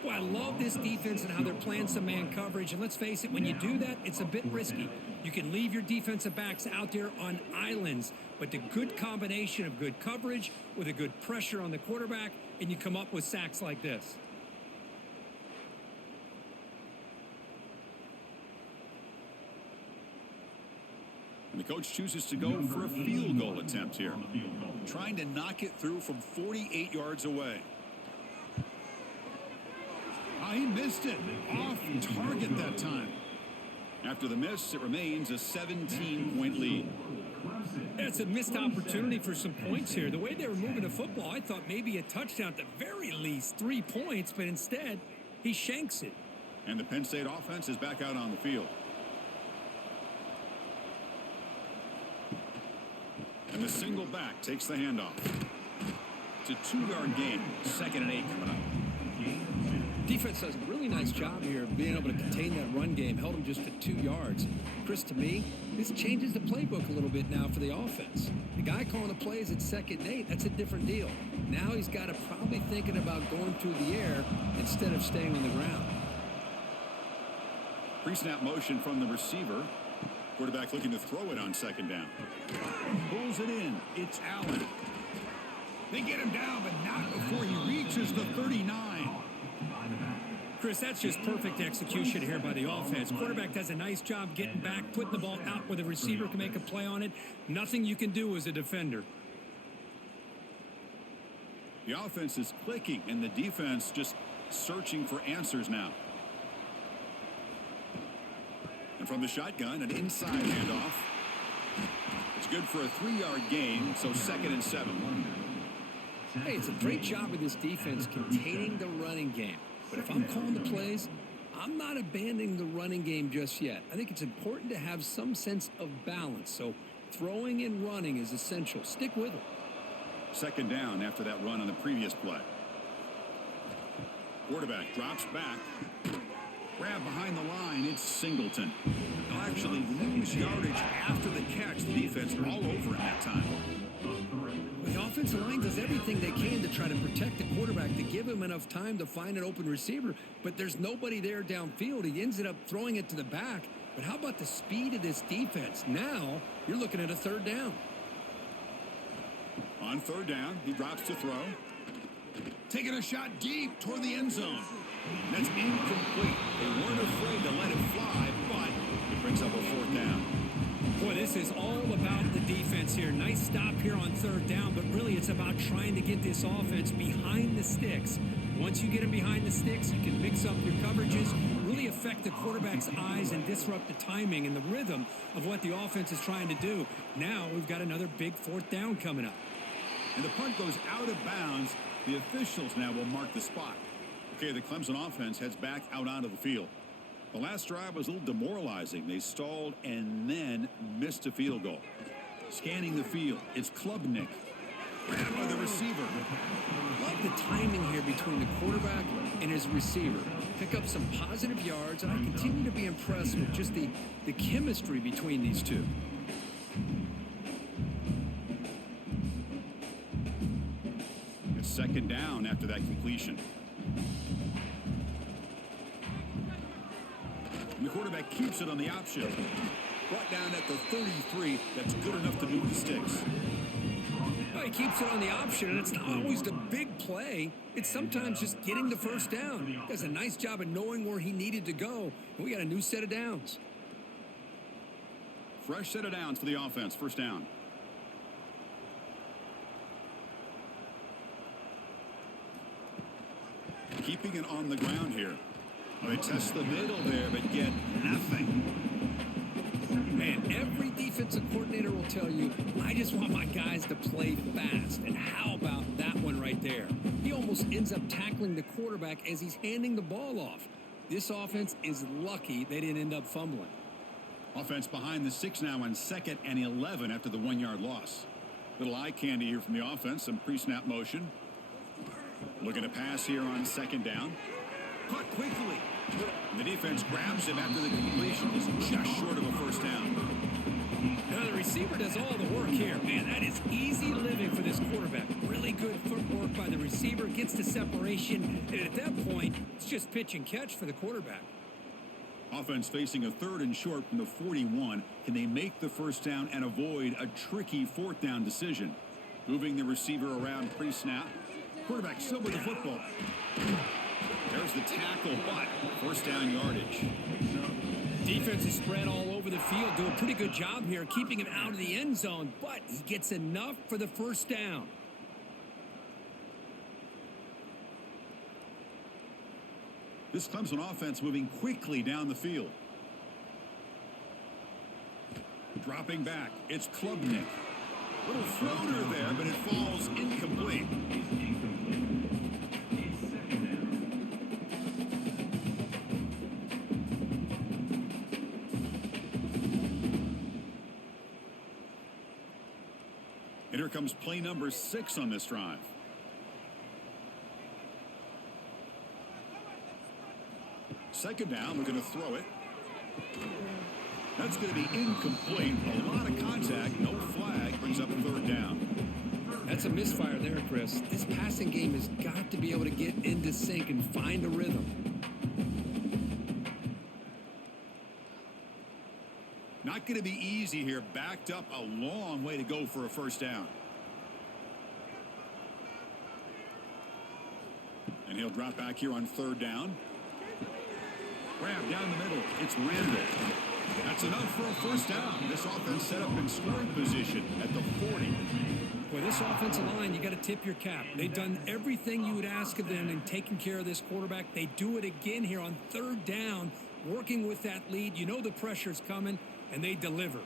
Well, I love this defense and how they're playing some man coverage. And let's face it, when you do that, it's a bit risky. You can leave your defensive backs out there on islands, but the good combination of good coverage with a good pressure on the quarterback, and you come up with sacks like this. And the coach chooses to go for a field goal attempt here. Trying to knock it through from 48 yards away. He missed it. Off target that time. After the miss, it remains a 17-point lead. It's a missed opportunity for some points here. The way they were moving the football, I thought maybe a touchdown at the very least, 3 points, but instead, he shanks it. And the Penn State offense is back out on the field. And the single back takes the handoff. It's a 2-yard gain. 2nd and 8 coming up. Defense does a really nice job here of being able to contain that run game. Held him just at 2 yards. Chris, to me, this changes the playbook a little bit now for the offense. The guy calling the plays at 2nd and 8, that's a different deal. Now he's got to probably thinking about going through the air instead of staying on the ground. Pre-snap motion from the receiver. Quarterback looking to throw it on 2nd down. Pulls it in. It's Allen. They get him down, but not before he reaches the 39. Chris, that's just perfect execution here by the offense. Quarterback does a nice job getting back, putting the ball out where the receiver can make a play on it. Nothing you can do as a defender. The offense is clicking, and the defense just searching for answers now. And from the shotgun, an inside handoff. It's good for a 3-yard gain, so 2nd and 7. Hey, it's a great job of this defense containing the running game. But if I'm calling the plays, I'm not abandoning the running game just yet. I think it's important to have some sense of balance. So throwing and running is essential. Stick with it. Second down after that run on the previous play. Quarterback drops back. Grab behind the line. It's Singleton. They'll actually lose yardage after the catch. The defense are all over in that time. The offensive line does everything they can to try to protect the quarterback, to give him enough time to find an open receiver, but there's nobody there downfield. He ends up throwing it to the back. But how about the speed of this defense? Now you're looking at a third down. On third down, he drops to throw. Taking a shot deep toward the end zone. That's incomplete. They weren't afraid to let it fly, but it brings up a fourth down. Boy, this is all about the defense here. Nice stop here on third down, but really it's about trying to get this offense behind the sticks. Once you get them behind the sticks, you can mix up your coverages, really affect the quarterback's eyes and disrupt the timing and the rhythm of what the offense is trying to do. Now we've got another big fourth down coming up. And the punt goes out of bounds. The officials now will mark the spot. Okay, the Clemson offense heads back out onto the field. The last drive was a little demoralizing. They stalled and then missed a field goal. Scanning the field, it's Klubnik. Grabbed by the receiver. Love the timing here between the quarterback and his receiver. Pick up some positive yards, and I continue to be impressed with just the chemistry between these two. It's second down after that completion. And the quarterback keeps it on the option. Brought down at the 33. That's good enough to move the sticks. Well, he keeps it on the option, and it's not always the big play. It's sometimes just getting the first down. He does a nice job of knowing where he needed to go. And we got a new set of downs. Fresh set of downs for the offense. First down. Keeping it on the ground here. Well, they test the middle there, but get nothing. Man, every defensive coordinator will tell you, I just want my guys to play fast. And how about that one right there? He almost ends up tackling the quarterback as he's handing the ball off. This offense is lucky they didn't end up fumbling. Offense behind the 6 now on 2nd and 11 after the 1-yard loss. Little eye candy here from the offense. Some pre-snap motion. Looking to pass here on 2nd down. Caught quickly. The defense grabs him after the completion. Is just short of a first down. Now the receiver does all the work here. Man, that is easy living for this quarterback. Really good footwork by the receiver. Gets to separation. And at that point, it's just pitch and catch for the quarterback. Offense facing a 3rd and short from the 41. Can they make the first down and avoid a tricky 4th down decision? Moving the receiver around pre-snap. Quarterback still with the football. There's the tackle, but first down yardage. Defense is spread all over the field. Do a pretty good job here keeping him out of the end zone, but he gets enough for the first down. This Clemson offense moving quickly down the field. Dropping back, it's Klubnik. Little floater there, but it falls incomplete. And here comes play number 6 on this drive. Second down, we're going to throw it. That's going to be incomplete. A lot of contact, no flag, brings up a 3rd down. That's a misfire there, Chris. This passing game has got to be able to get into sync and find a rhythm. Not going to be easy here. Backed up a long way to go for a first down. And he'll drop back here on 3rd down. Grab down the middle. It's Randall. That's enough for a first down. This offense set up in scoring position at the 40. Boy, this offensive line, you got to tip your cap. They've done everything you would ask of them in taking care of this quarterback. They do it again here on 3rd down, working with that lead. You know the pressure's coming, and they deliver.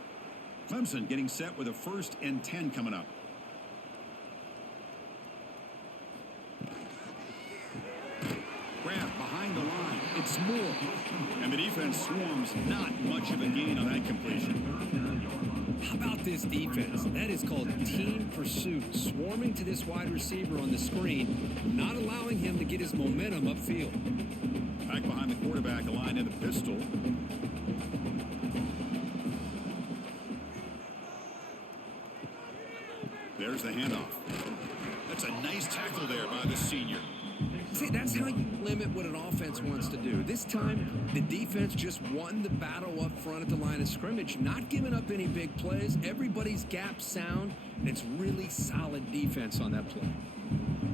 Clemson getting set with a 1st and 10 coming up. Grab behind the line. It's Moore. And the defense swarms. Not much of a gain on that completion. How about this defense. That is called team pursuit. Swarming to this wide receiver on the screen, not allowing him to get his momentum upfield. Back behind the quarterback, a line in the pistol. There's the handoff. That's a nice tackle there by the senior. See, that's how you limit what an offense wants to do. This time, the defense just won the battle up front at the line of scrimmage, not giving up any big plays. Everybody's gap sound, and it's really solid defense on that play.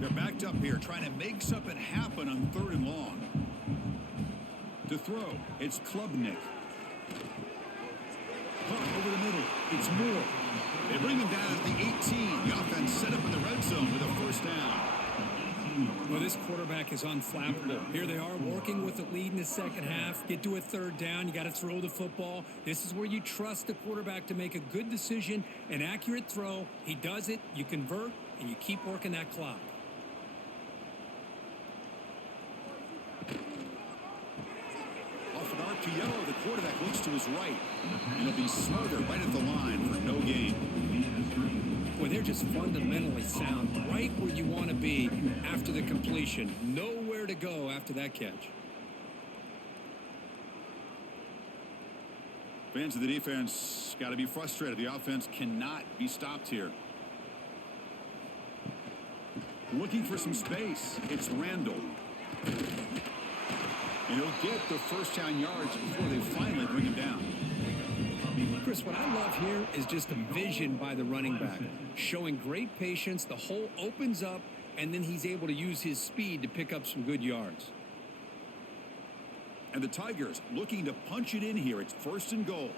They're backed up here, trying to make something happen on 3rd and long. To throw, it's Klubnik. Caught over the middle, it's Moore. They bring him down at the 18. The offense set up in the red zone with a first down. Well, this quarterback is unflappable. Here they are working with the lead in the second half. Get to a 3rd down. You got to throw the football. This is where you trust the quarterback to make a good decision, an accurate throw. He does it. You convert, and you keep working that clock. Off an RPO, the quarterback looks to his right. And he'll be smothered right at the line for no gain. Well, they're just fundamentally sound, right where you want to be after the completion. Nowhere to go after that catch. Fans of the defense got to be frustrated. The offense cannot be stopped here. Looking for some space. It's Randall. And he'll get the first down yards before they finally bring him down. Chris, what I love here is just the vision by the running back. Showing great patience. The hole opens up, and then he's able to use his speed to pick up some good yards. And the Tigers looking to punch it in here. It's 1st and goal.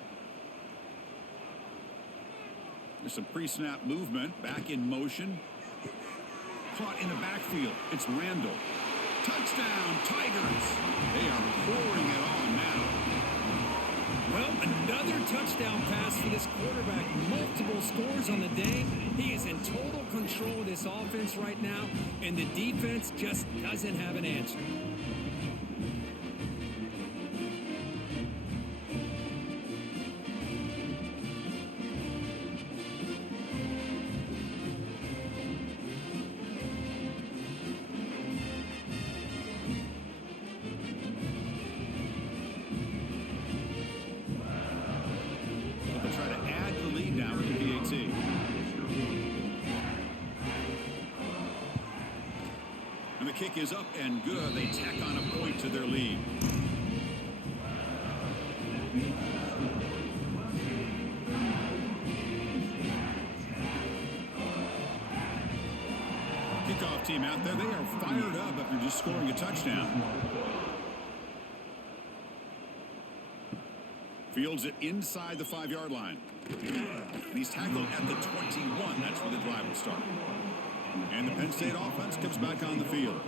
There's some pre-snap movement. Back in motion. Caught in the backfield. It's Randall. Touchdown, Tigers. They are pouring it on now. Well, another touchdown pass for this quarterback. Multiple scores on the day. He is in total control of this offense right now, and the defense just doesn't have an answer. Kick is up and good. They tack on a point to their lead. Kickoff team out there. They are fired up after just scoring a touchdown. Fields it inside the 5-yard line. And he's tackled at the 21. That's where the drive will start. And the Penn State offense comes back on the field.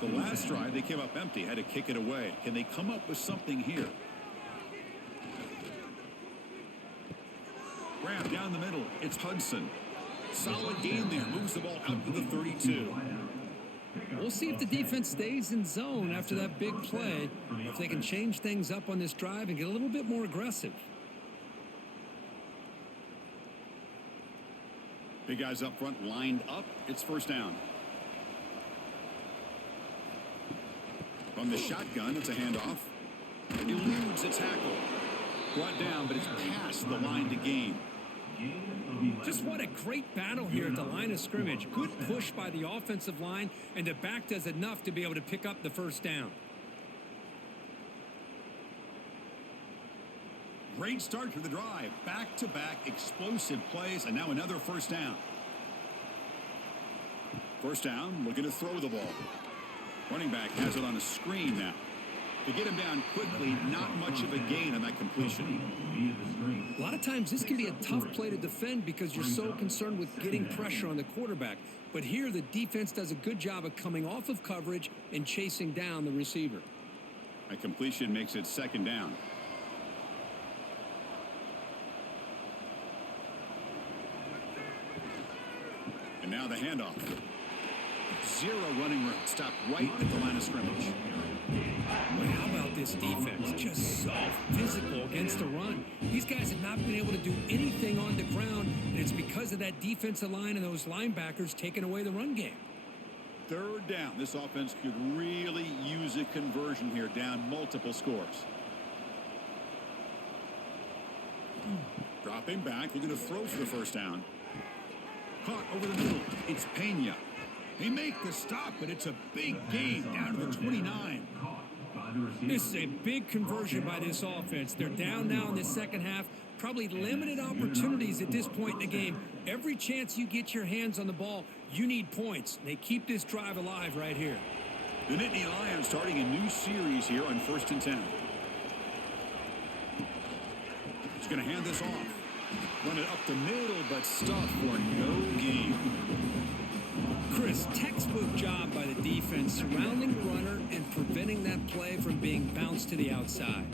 The last drive, they came up empty, had to kick it away. Can they come up with something here? Grab down the middle. It's Hudson. Solid gain there. Moves the ball out to the 32. We'll see if the defense stays in zone after that big play. If they can change things up on this drive and get a little bit more aggressive. Big guys up front lined up. It's 1st down. From the shotgun, it's a handoff. Eludes a tackle. Brought down, but it's past the line to gain. Just what a great battle here at the line of scrimmage. Good push by the offensive line, and the back does enough to be able to pick up the first down. Great start to the drive. Back-to-back explosive plays, and now another first down. First down, looking to throw the ball. Running back has it on a screen now. To get him down quickly, not much of a gain on that completion. A lot of times this can be a tough play to defend because you're so concerned with getting pressure on the quarterback. But here the defense does a good job of coming off of coverage and chasing down the receiver. That completion makes it 2nd down. And now the handoff. 0 running room. Stopped right at the line of scrimmage. Well, how about this? this defense. Just so physical against the run. These guys have not been able to do anything on the ground, and it's because of that defensive line and those linebackers taking away the run game. Third down. This offense could really use a conversion here, down multiple scores. Dropping back, looking to throw for the first down. Caught over the middle. It's Pena. They make the stop, but it's a big gain down to the 29. This is a big conversion by this offense. They're down now in the second half. Probably limited opportunities at this point in the game. Every chance you get your hands on the ball, you need points. They keep this drive alive right here. The Nittany Lions starting a new series here on 1st and 10. He's going to hand this off. Run it up the middle, but stuff for no gain. Chris, textbook job by the defense surrounding the runner and preventing that play from being bounced to the outside.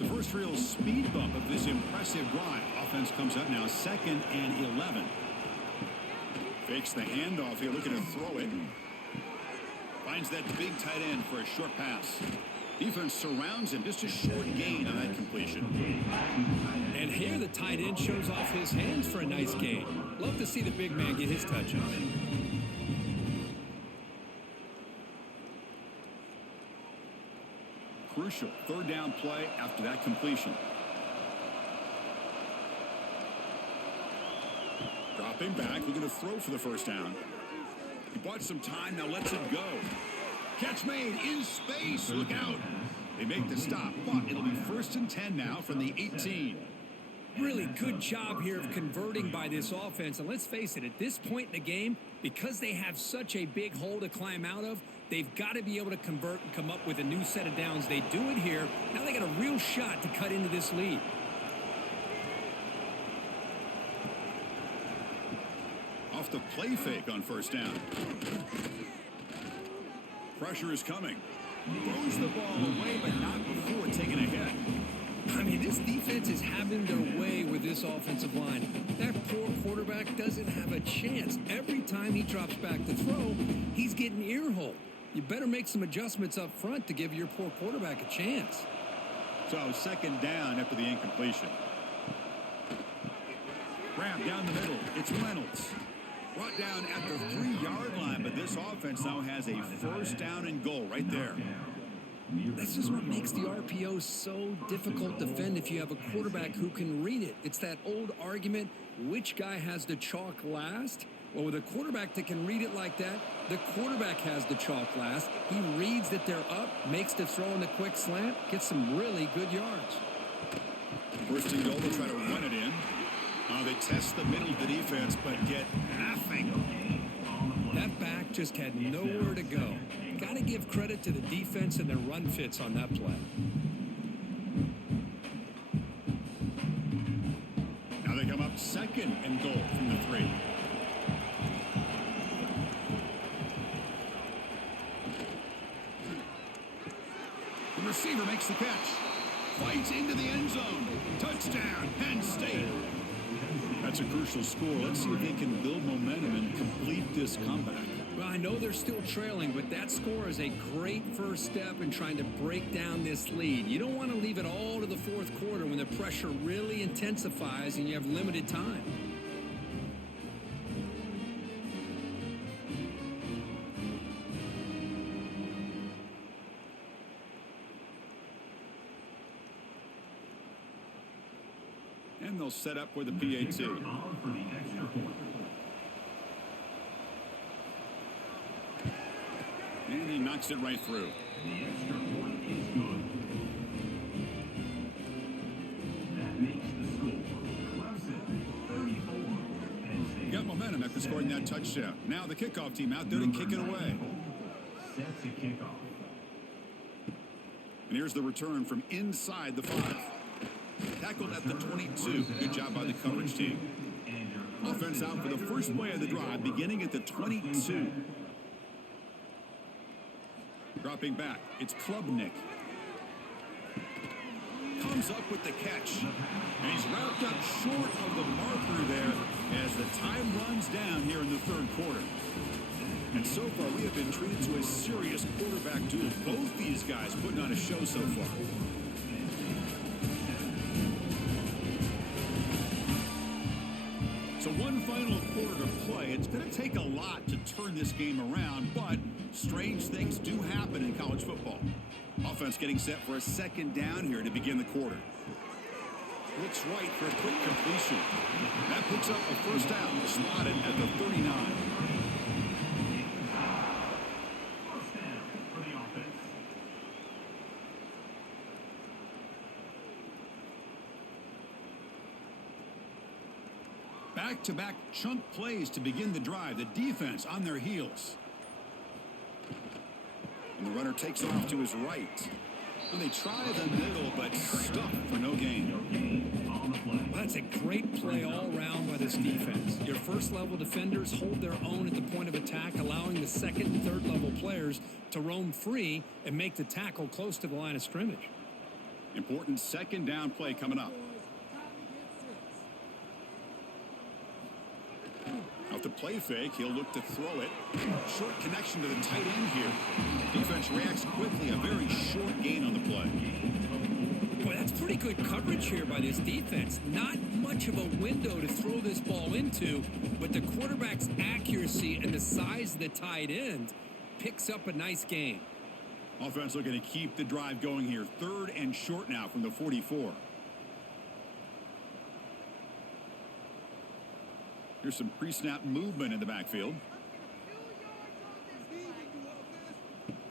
The first real speed bump of this impressive drive. Offense comes up now 2nd and 11. Fakes the handoff here, looking to throw it. Finds that big tight end for a short pass. Defense surrounds him, just a short gain on that completion. And here the tight end shows off his hands for a nice gain. Love to see the big man get his touch on it. Crucial third down play after that completion. Dropping back, looking to throw for the first down. He bought some time, now lets it go. Catch made in space. Look out. They make the stop, but it'll be 1st and 10 now from the 18. Really good job here of converting by this offense. And let's face it, at this point in the game, because they have such a big hole to climb out of, they've got to be able to convert and come up with a new set of downs. They do it here. Now they got a real shot to cut into this lead. Off the play fake on first down. Pressure is coming. Throws the ball away, but not before taking a hit. I mean, this defense is having their way with this offensive line. That poor quarterback doesn't have a chance. Every time he drops back to throw, he's getting earholed. You better make some adjustments up front to give your poor quarterback a chance. So 2nd down after the incompletion. Grab down the middle. It's Reynolds. Brought down at the 3-yard line, but this offense now has a first down and goal right there. This is what makes the RPO so difficult to defend if you have a quarterback who can read it. It's that old argument, which guy has the chalk last? Well, with a quarterback that can read it like that, the quarterback has the chalk last. He reads that they're up, makes the throw in the quick slant, gets some really good yards. 1st and goal, they'll try to run it in. They test the middle of the defense, but get nothing. That back just had nowhere to go. Got to give credit to the defense and their run fits on that play. Now they come up 2nd and goal from the 3. The receiver makes the catch. Fights into the end zone. Touchdown, Penn State. That's a crucial score. Let's see if they can build momentum and complete this comeback. Well, I know they're still trailing, but that score is a great first step in trying to break down this lead. You don't want to leave it all to the 4th quarter when the pressure really intensifies and you have limited time. And they'll set up for the PAT. And he knocks it right through. The extra point is good. That makes the score. Clemson 34. Penn State. Got momentum after scoring that touchdown. Now the kickoff team out there to kick it away. Set to kickoff. And here's the return from inside the 5. Tackled at the 22. Good job by the coverage team. Offense out for the first play of the drive, beginning at the 22. Dropping back, it's Klubnik. Comes up with the catch. And he's wrapped up short of the marker there as the time runs down here in the 3rd quarter. And so far, we have been treated to a serious quarterback duel. Both these guys putting on a show so far. So one final quarter to play. It's going to take a lot to turn this game around, but strange things do happen in college football. Offense getting set for a second down here to begin the quarter. Looks right for a quick completion. That picks up a first down, slotted at the 39. Back-to-back chunk plays to begin the drive. The defense on their heels. And the runner takes off to his right. And they try the middle, but stuck for no gain. Well, that's a great play all around by this defense. Your first-level defenders hold their own at the point of attack, allowing the second and third-level players to roam free and make the tackle close to the line of scrimmage. Important second down play coming up. Off the play fake, he'll look to throw it. Short connection to the tight end here. Defense reacts quickly. A very short gain on the play. Boy, that's pretty good coverage here by this defense. Not much of a window to throw this ball into, but the quarterback's accuracy and the size of the tight end picks up a nice gain. Offense looking to keep the drive going here. Third and short now from the 44. Here's some pre-snap movement in the backfield.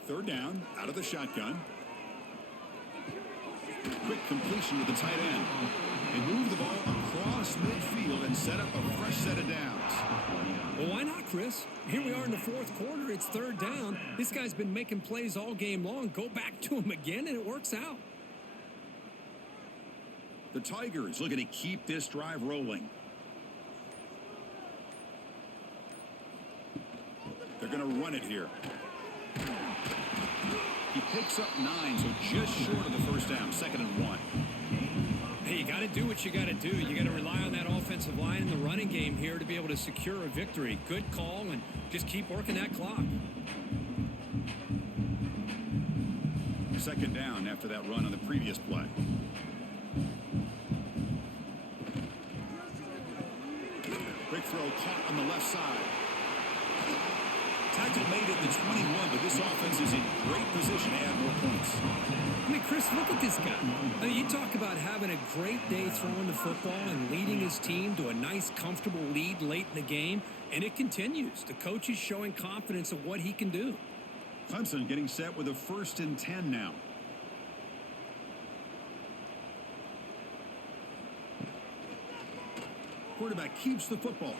Third down, out of the shotgun. Quick completion to the tight end. They move the ball across midfield and set up a fresh set of downs. Well, why not, Chris? Here we are in the fourth quarter. It's third down. This guy's been making plays all game long. Go back to him again, and it works out. The Tigers looking to keep this drive rolling. They're going to run it here. He picks up 9, so just short of the first down, 2nd and 1. Hey, you got to do what you got to do. You got to rely on that offensive line in the running game here to be able to secure a victory. Good call, and just keep working that clock. 2nd down after that run on the previous play. Quick throw caught on the left side. Tackle made at the 21, but this offense is in great position to add more points. I mean, Chris, look at this guy. I mean, you talk about having a great day throwing the football and leading his team to a nice, comfortable lead late in the game, and it continues. The coach is showing confidence of what he can do. Clemson getting set with a 1st and 10 now. Quarterback keeps the football.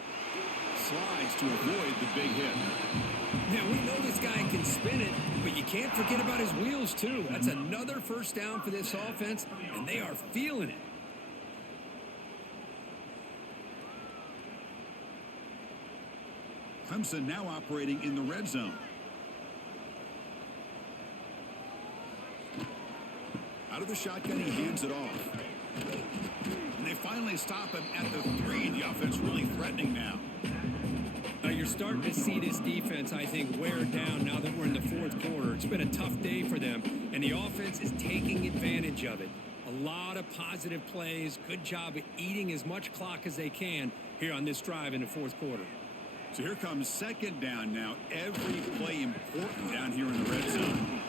Slides to avoid the big hit. Now, we know this guy can spin it, but you can't forget about his wheels, too. That's another first down for this offense, and they are feeling it. Clemson now operating in the red zone. Out of the shotgun, he hands it off. And they finally stop him at the 3. The offense really threatening now. Now you're starting to see this defense, I think, wear down now that we're in the fourth quarter. It's been a tough day for them, and the offense is taking advantage of it. A lot of positive plays. Good job of eating as much clock as they can here on this drive in the fourth quarter. So here comes 2nd down now. Every play important down here in the red zone.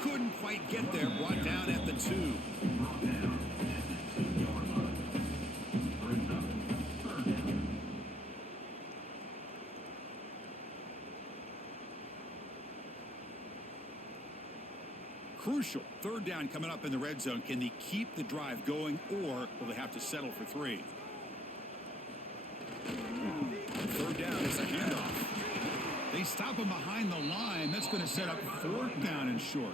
Couldn't quite get there. Brought down at the 2. Crucial 3rd down coming up in the red zone. Can they keep the drive going, or will they have to settle for 3? 3rd down is a handoff. They stop him behind the line. That's going to set up 4th down and short.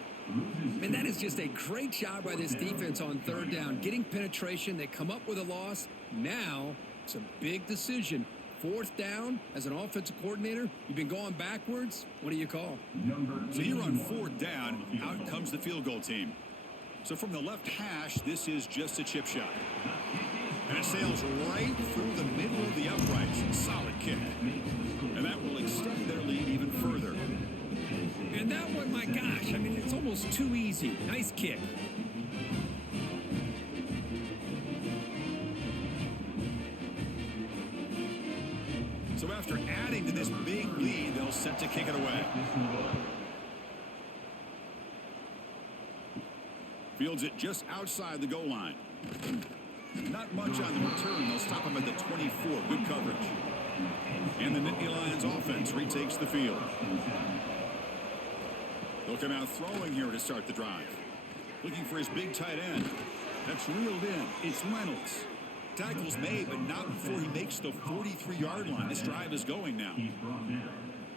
And that is just a great job by this defense on 3rd down. Getting penetration. They come up with a loss. Now, it's a big decision. 4th down, as an offensive coordinator, you've been going backwards. What do you call? So here on 4th down, out comes the field goal team. So from the left hash, this is just a chip shot. And it sails right through the middle of the uprights. Solid kick. And that will extend their lead even further. And that one, my gosh, I mean, it's almost too easy. Nice kick. So after adding to this big lead, they'll set to kick it away. Fields it just outside the goal line. Not much on the return. They'll stop him at the 24. Good coverage. And the Nittany Lions offense retakes the field. They'll come out throwing here to start the drive. Looking for his big tight end. That's reeled in. It's Reynolds. Tackles made, but not before he makes the 43-yard line. This drive is going now.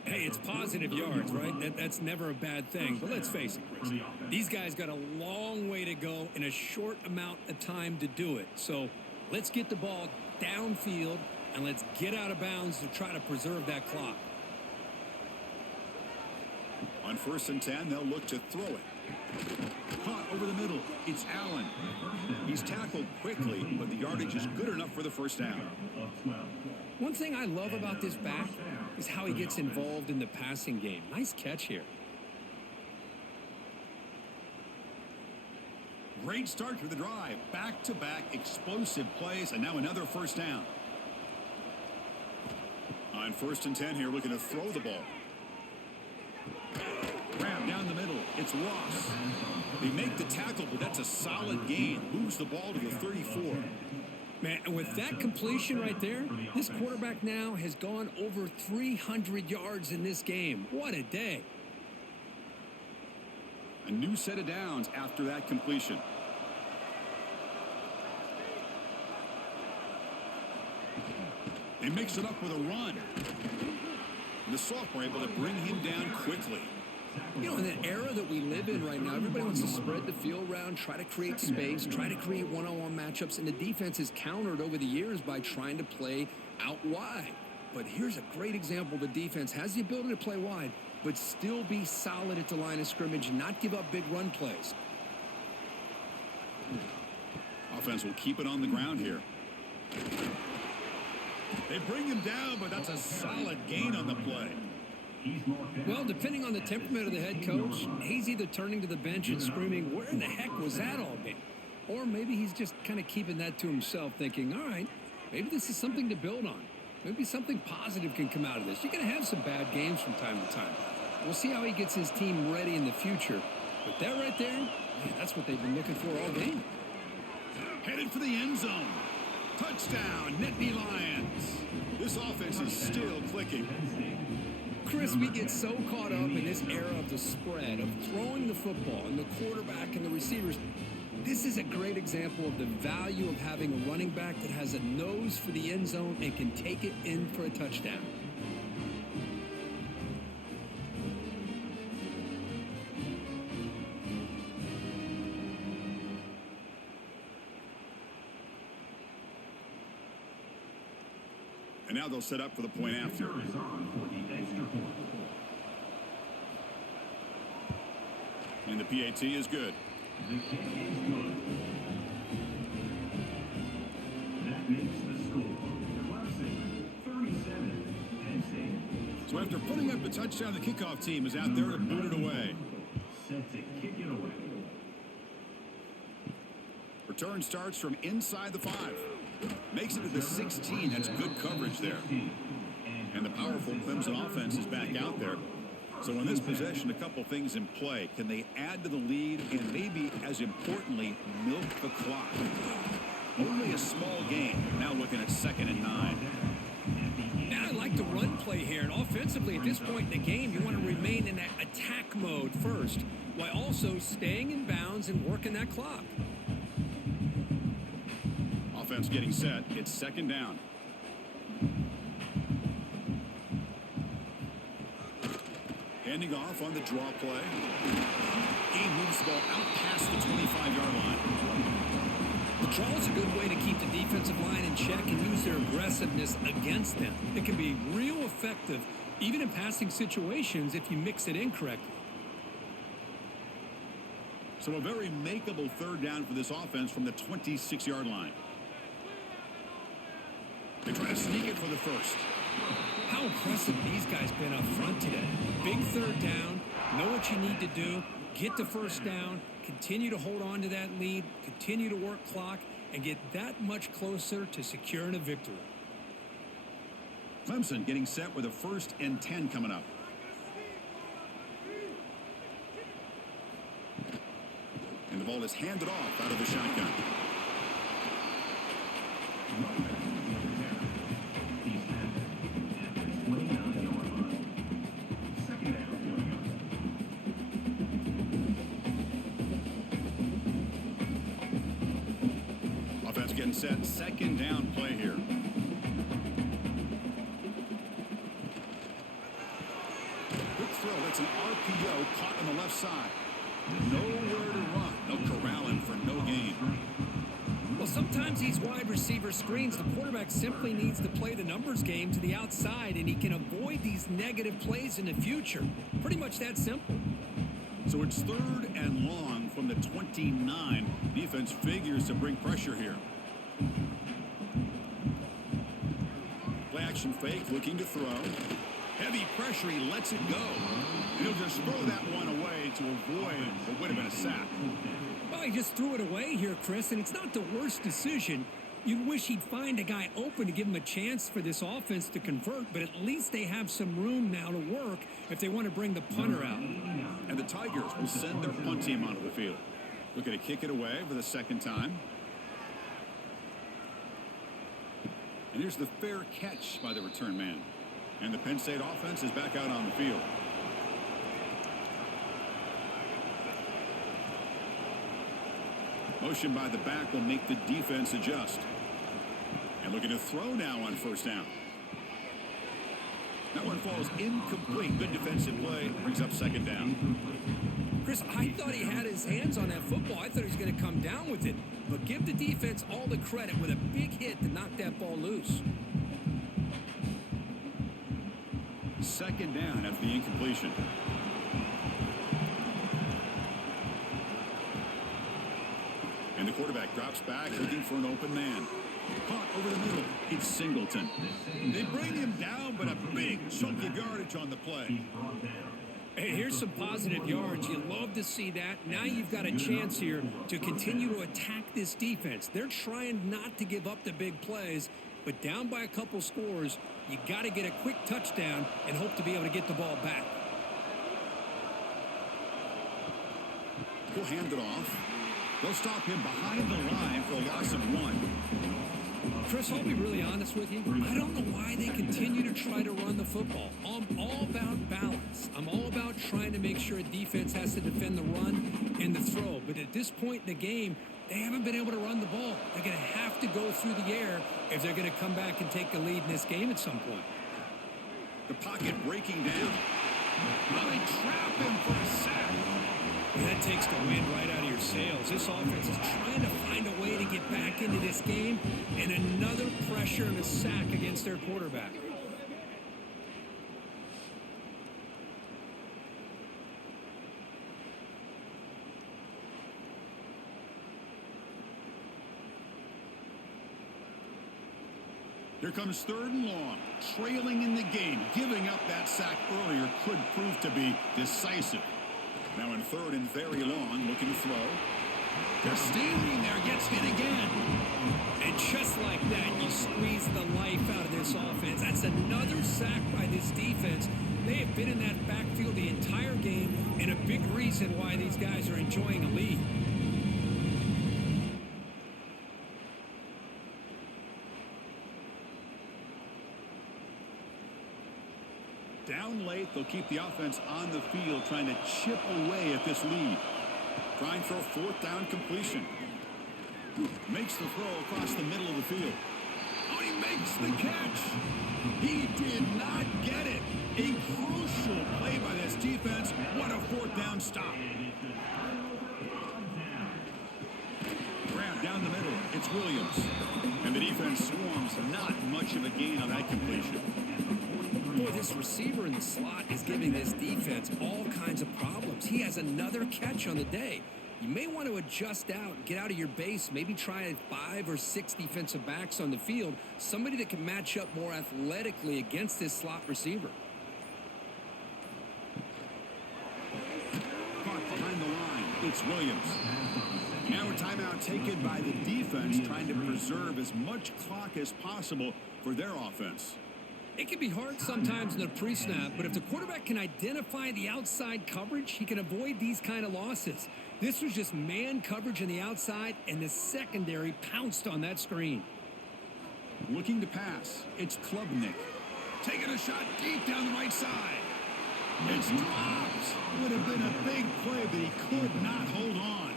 Hey, it's positive yards, right? That's never a bad thing. But let's face it, Chris. These guys got a long way to go in a short amount of time to do it. So let's get the ball downfield, and let's get out of bounds to try to preserve that clock. On 1st and 10, they'll look to throw it. Caught over the middle. It's Allen. He's tackled quickly, but the yardage is good enough for the first down. One thing I love about this back is how he gets involved in the passing game. Nice catch here. Great start to the drive. Back-to-back explosive plays, and now another first down. On 1st and 10 here, looking to throw the ball. Grab down the middle. It's Ross. They make the tackle, but that's a solid gain. Moves the ball to the 34. Man, with that completion right there, this quarterback now has gone over 300 yards in this game. What a day. A new set of downs after that completion. They mix it up with a run. And the sophomore able to bring him down quickly. You know, in the era that we live in right now, everybody wants to spread the field around, try to create space, try to create one-on-one matchups, and the defense is countered over the years by trying to play out wide. But here's a great example. The defense has the ability to play wide, but still be solid at the line of scrimmage and not give up big run plays. Offense will keep it on the ground here. They bring him down, but that's a solid gain on the play. Well, depending on the temperament of the head coach, he's either turning to the bench and screaming, where in the heck was that all been? Or maybe he's just kind of keeping that to himself, thinking, all right, maybe this is something to build on. Maybe something positive can come out of this. You're going to have some bad games from time to time. We'll see how he gets his team ready in the future. But that right there, man, that's what they've been looking for all game. Headed for the end zone. Touchdown, Nittany Lions. This offense is still clicking. Chris, we get so caught up in this era of the spread, of throwing the football and the quarterback and the receivers. This is a great example of the value of having a running back that has a nose for the end zone and can take it in for a touchdown. And now they'll set up for the point after. And the PAT is good. The kick is good. That makes the score. Clemson 37, Penn State. So after putting up the touchdown, the kickoff team is out there to boot it away. Set to kick it away. Return starts from inside the 5. Makes it to the 16. That's good coverage there. And the powerful Clemson offense is back out there. So in this possession, a couple things in play. Can they add to the lead and maybe, as importantly, milk the clock? Only a small gain. Now looking at 2nd and 9. Now I like the run play here. And offensively, at this point in the game, you want to remain in that attack mode first, while also staying in bounds and working that clock. Offense getting set. It's 2nd down. Handing off on the draw play. He moves the ball out past the 25-yard line. The draw is a good way to keep the defensive line in check and use their aggressiveness against them. It can be real effective, even in passing situations, if you mix it in correctly. So a very makeable 3rd down for this offense from the 26-yard line. They try to sneak it for the first. How impressive these guys been up front today. Big third down, know what you need to do, get the first down, continue to hold on to that lead, continue to work clock, and get that much closer to securing a victory. Clemson getting set with a 1st and 10 coming up. And the ball is handed off out of the shotgun. Offense getting set. 2nd down play here. Quick throw. That's an RPO caught on the left side. Nowhere to run. No corralling for no gain. Well, sometimes these wide receiver screens, the quarterback simply needs to play the numbers game to the outside, and he can avoid these negative plays in the future. Pretty much that simple. So it's 3rd and long from the 29. Defense figures to bring pressure here. Play action fake, looking to throw. Heavy pressure, he lets it go. And he'll just throw that one away to avoid what would have been a sack. Well, he just threw it away here, Chris, and it's not the worst decision. You'd wish he'd find a guy open to give him a chance for this offense to convert, but at least they have some room now to work if they want to bring the punter out. And the Tigers will send their punt team onto the field. Looking to kick it away for the 2nd time. And here's the fair catch by the return man. And the Penn State offense is back out on the field. Motion by the back will make the defense adjust. And looking to throw now on 1st down. That one falls incomplete. Good defensive play. Brings up 2nd down. Chris, I thought he had his hands on that football. I thought he was going to come down with it. But give the defense all the credit with a big hit to knock that ball loose. 2nd down after the incompletion. And the quarterback drops back, looking for an open man. Caught over the middle. It's Singleton. They bring him down, but a big chunk of yardage on the play. Hey, here's some positive yards. You love to see that. Now you've got a chance here to continue to attack this defense. They're trying not to give up the big plays, but down by a couple scores, you got to get a quick touchdown and hope to be able to get the ball back. He'll hand it off. They'll stop him behind the line for a loss of 1. Chris, I'll be really honest with you. I don't know why they continue to try to run the football. I'm all about balance. I'm all about trying to make sure a defense has to defend the run and the throw. But at this point in the game, they haven't been able to run the ball. They're going to have to go through the air if they're going to come back and take the lead in this game at some point. The pocket breaking down. Well, they trap him for a sack. That takes the wind right out of your sails. This offense is trying to find a way to get back into this game, and another pressure and a sack against their quarterback. Here comes 3rd and long. Trailing in the game. Giving up that sack earlier could prove to be decisive. Now in 3rd and very long, looking to throw. They're stealing there, gets hit again. And just like that, you squeeze the life out of this offense. That's another sack by this defense. They have been in that backfield the entire game, and a big reason why these guys are enjoying a lead. Down late, they'll keep the offense on the field, trying to chip away at this lead. Trying for a 4th down completion. Makes the throw across the middle of the field. Oh, he makes the catch. He did not get it. A crucial play by this defense. What a 4th down stop. Grab down the middle. It's Williams. And the defense swarms. Not much of a gain on that completion. Boy, this receiver in the slot is giving this defense all kinds of problems. He has another catch on the day. you may want to adjust out, get out of your base, maybe try 5 or 6 defensive backs on the field, somebody that can match up more athletically against this slot receiver. Caught behind the line. It's Williams. Now a timeout taken by the defense, trying to preserve as much clock as possible for their offense. It can be hard sometimes in the pre-snap, but if the quarterback can identify the outside coverage, he can avoid these kind of losses. This was just man coverage on the outside, and the secondary pounced on that screen. Looking to pass. It's Klubnik. Taking a shot deep down the right side. It's dropped. Would have been a big play, but he could not hold on.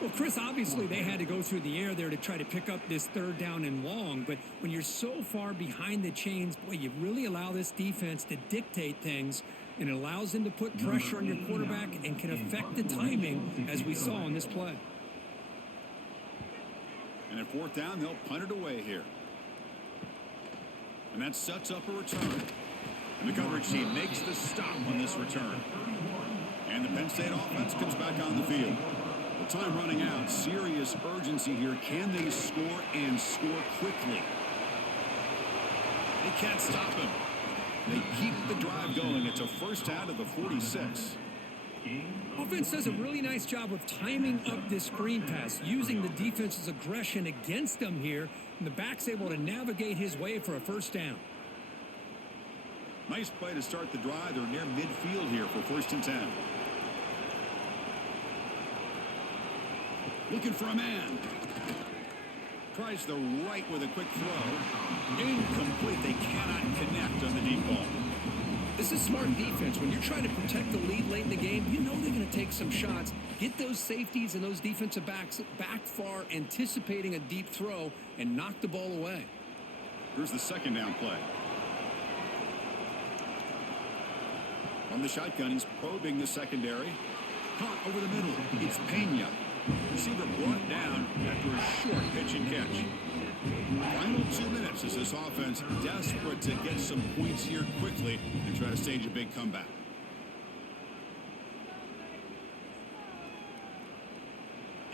Well, Chris, obviously they had to go through the air there to try to pick up this 3rd down and long, but when you're so far behind the chains, boy, you really allow this defense to dictate things, and it allows them to put pressure on your quarterback and can affect the timing, as we saw on this play. And at 4th down, they'll punt it away here. And that sets up a return. And the coverage team makes the stop on this return. And the Penn State offense comes back on the field. With time running out, serious urgency here. Can they score and score quickly? They can't stop him. They keep the drive going. It's a first down of the 46. Offense does a really nice job of timing up this screen pass, using the defense's aggression against them here, and the back's able to navigate his way for a first down. Nice play to start the drive. They're near midfield here for 1st and 10. Looking for a man. Tries the right with a quick throw. Incomplete. They cannot connect on the deep ball. This is smart defense. When you're trying to protect the lead late in the game, you know they're going to take some shots. Get those safeties and those defensive backs back far, anticipating a deep throw, and knock the ball away. Here's the 2nd down play. From the shotgun, he's probing the secondary. Caught over the middle. It's Pena. Receiver brought down after a short pitch and catch. Final 2 minutes as this offense desperate to get some points here quickly and try to stage a big comeback.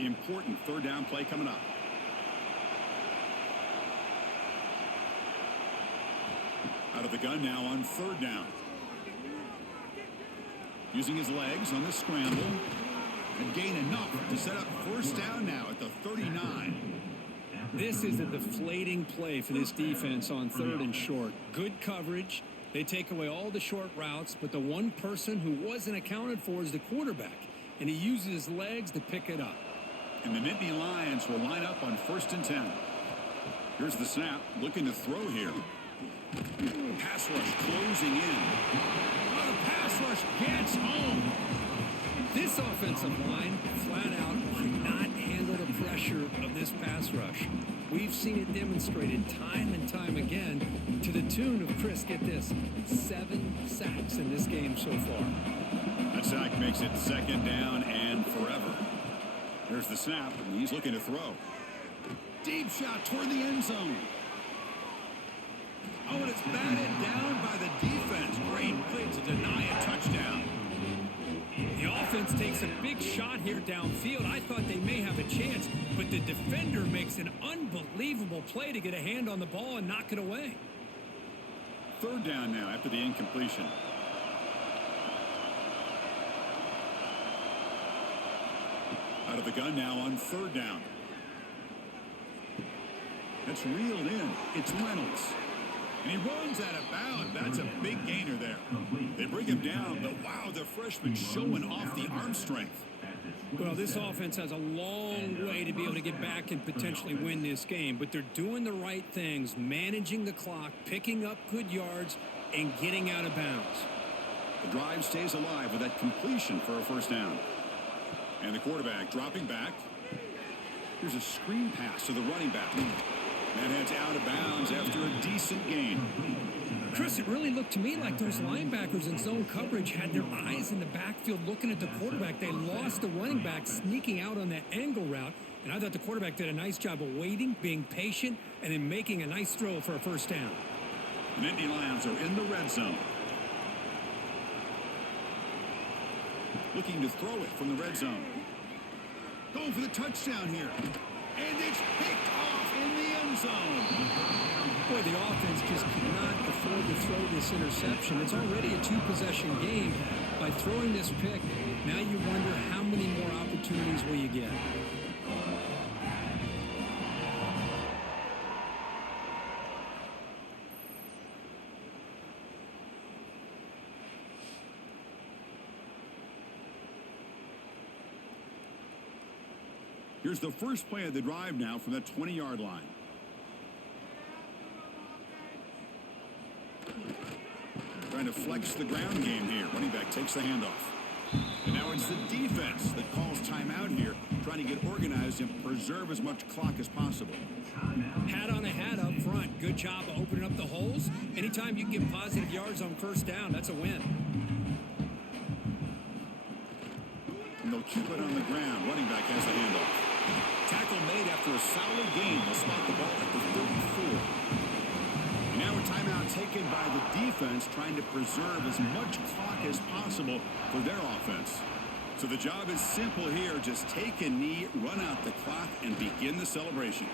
Important 3rd down play coming up. Out of the gun now on 3rd down. Using his legs on the scramble. And gain enough to set up 1st down now at the 39. This is a deflating play for this defense on 3rd and short. Good coverage. They take away all the short routes, but the one person who wasn't accounted for is the quarterback, and he uses his legs to pick it up. And the Nittany Lions will line up on 1st and 10. Here's the snap, looking to throw here. Pass rush closing in. Oh, the pass rush gets home. This offensive line flat out cannot handle the pressure of this pass rush. We've seen it demonstrated time and time again to the tune of, Chris, get this, 7 sacks in this game so far. That sack makes it 2nd down and forever. There's the snap, and he's looking to throw. Deep shot toward the end zone. Oh, and it's batted down by the defense. Great play to deny a touchdown. The offense takes a big shot here downfield. I thought they may have a chance, but the defender makes an unbelievable play to get a hand on the ball and knock it away. 3rd down now after the incompletion. Out of the gun now on 3rd down. That's reeled in. It's Reynolds. And he runs out of bounds. That's a big gainer there. They bring him down, but wow, the freshman showing off the arm strength. Well, this offense has a long way to be able to get back and potentially win this game, but they're doing the right things, managing the clock, picking up good yards, and getting out of bounds. The drive stays alive with that completion for a 1st down. And the quarterback dropping back. Here's a screen pass to the running back. That heads out of bounds after a decent gain. Chris, it really looked to me like those linebackers in zone coverage had their eyes in the backfield looking at the quarterback. They lost the running back sneaking out on that angle route, and I thought the quarterback did a nice job of waiting, being patient, and then making a nice throw for a 1st down. The Nittany Lions are in the red zone. Looking to throw it from the red zone. Going for the touchdown here. And it's picked off in the end zone. Boy, the offense just cannot afford to throw this interception. It's already a two-possession game. By throwing this pick, now you wonder how many more opportunities will you get. Here's the first play of the drive now from the 20-yard line. Trying to flex the ground game here. Running back takes the handoff. And now it's the defense that calls timeout here, trying to get organized and preserve as much clock as possible. Hat on a hat up front. Good job of opening up the holes. Anytime you can get positive yards on first down, that's a win. And they'll keep it on the ground. Running back has the handoff. Tackle made after a solid gain. They'll spot the ball at the 34. And now a timeout taken by the defense, trying to preserve as much clock as possible for their offense. So the job is simple here. Just take a knee, run out the clock, and begin the celebration.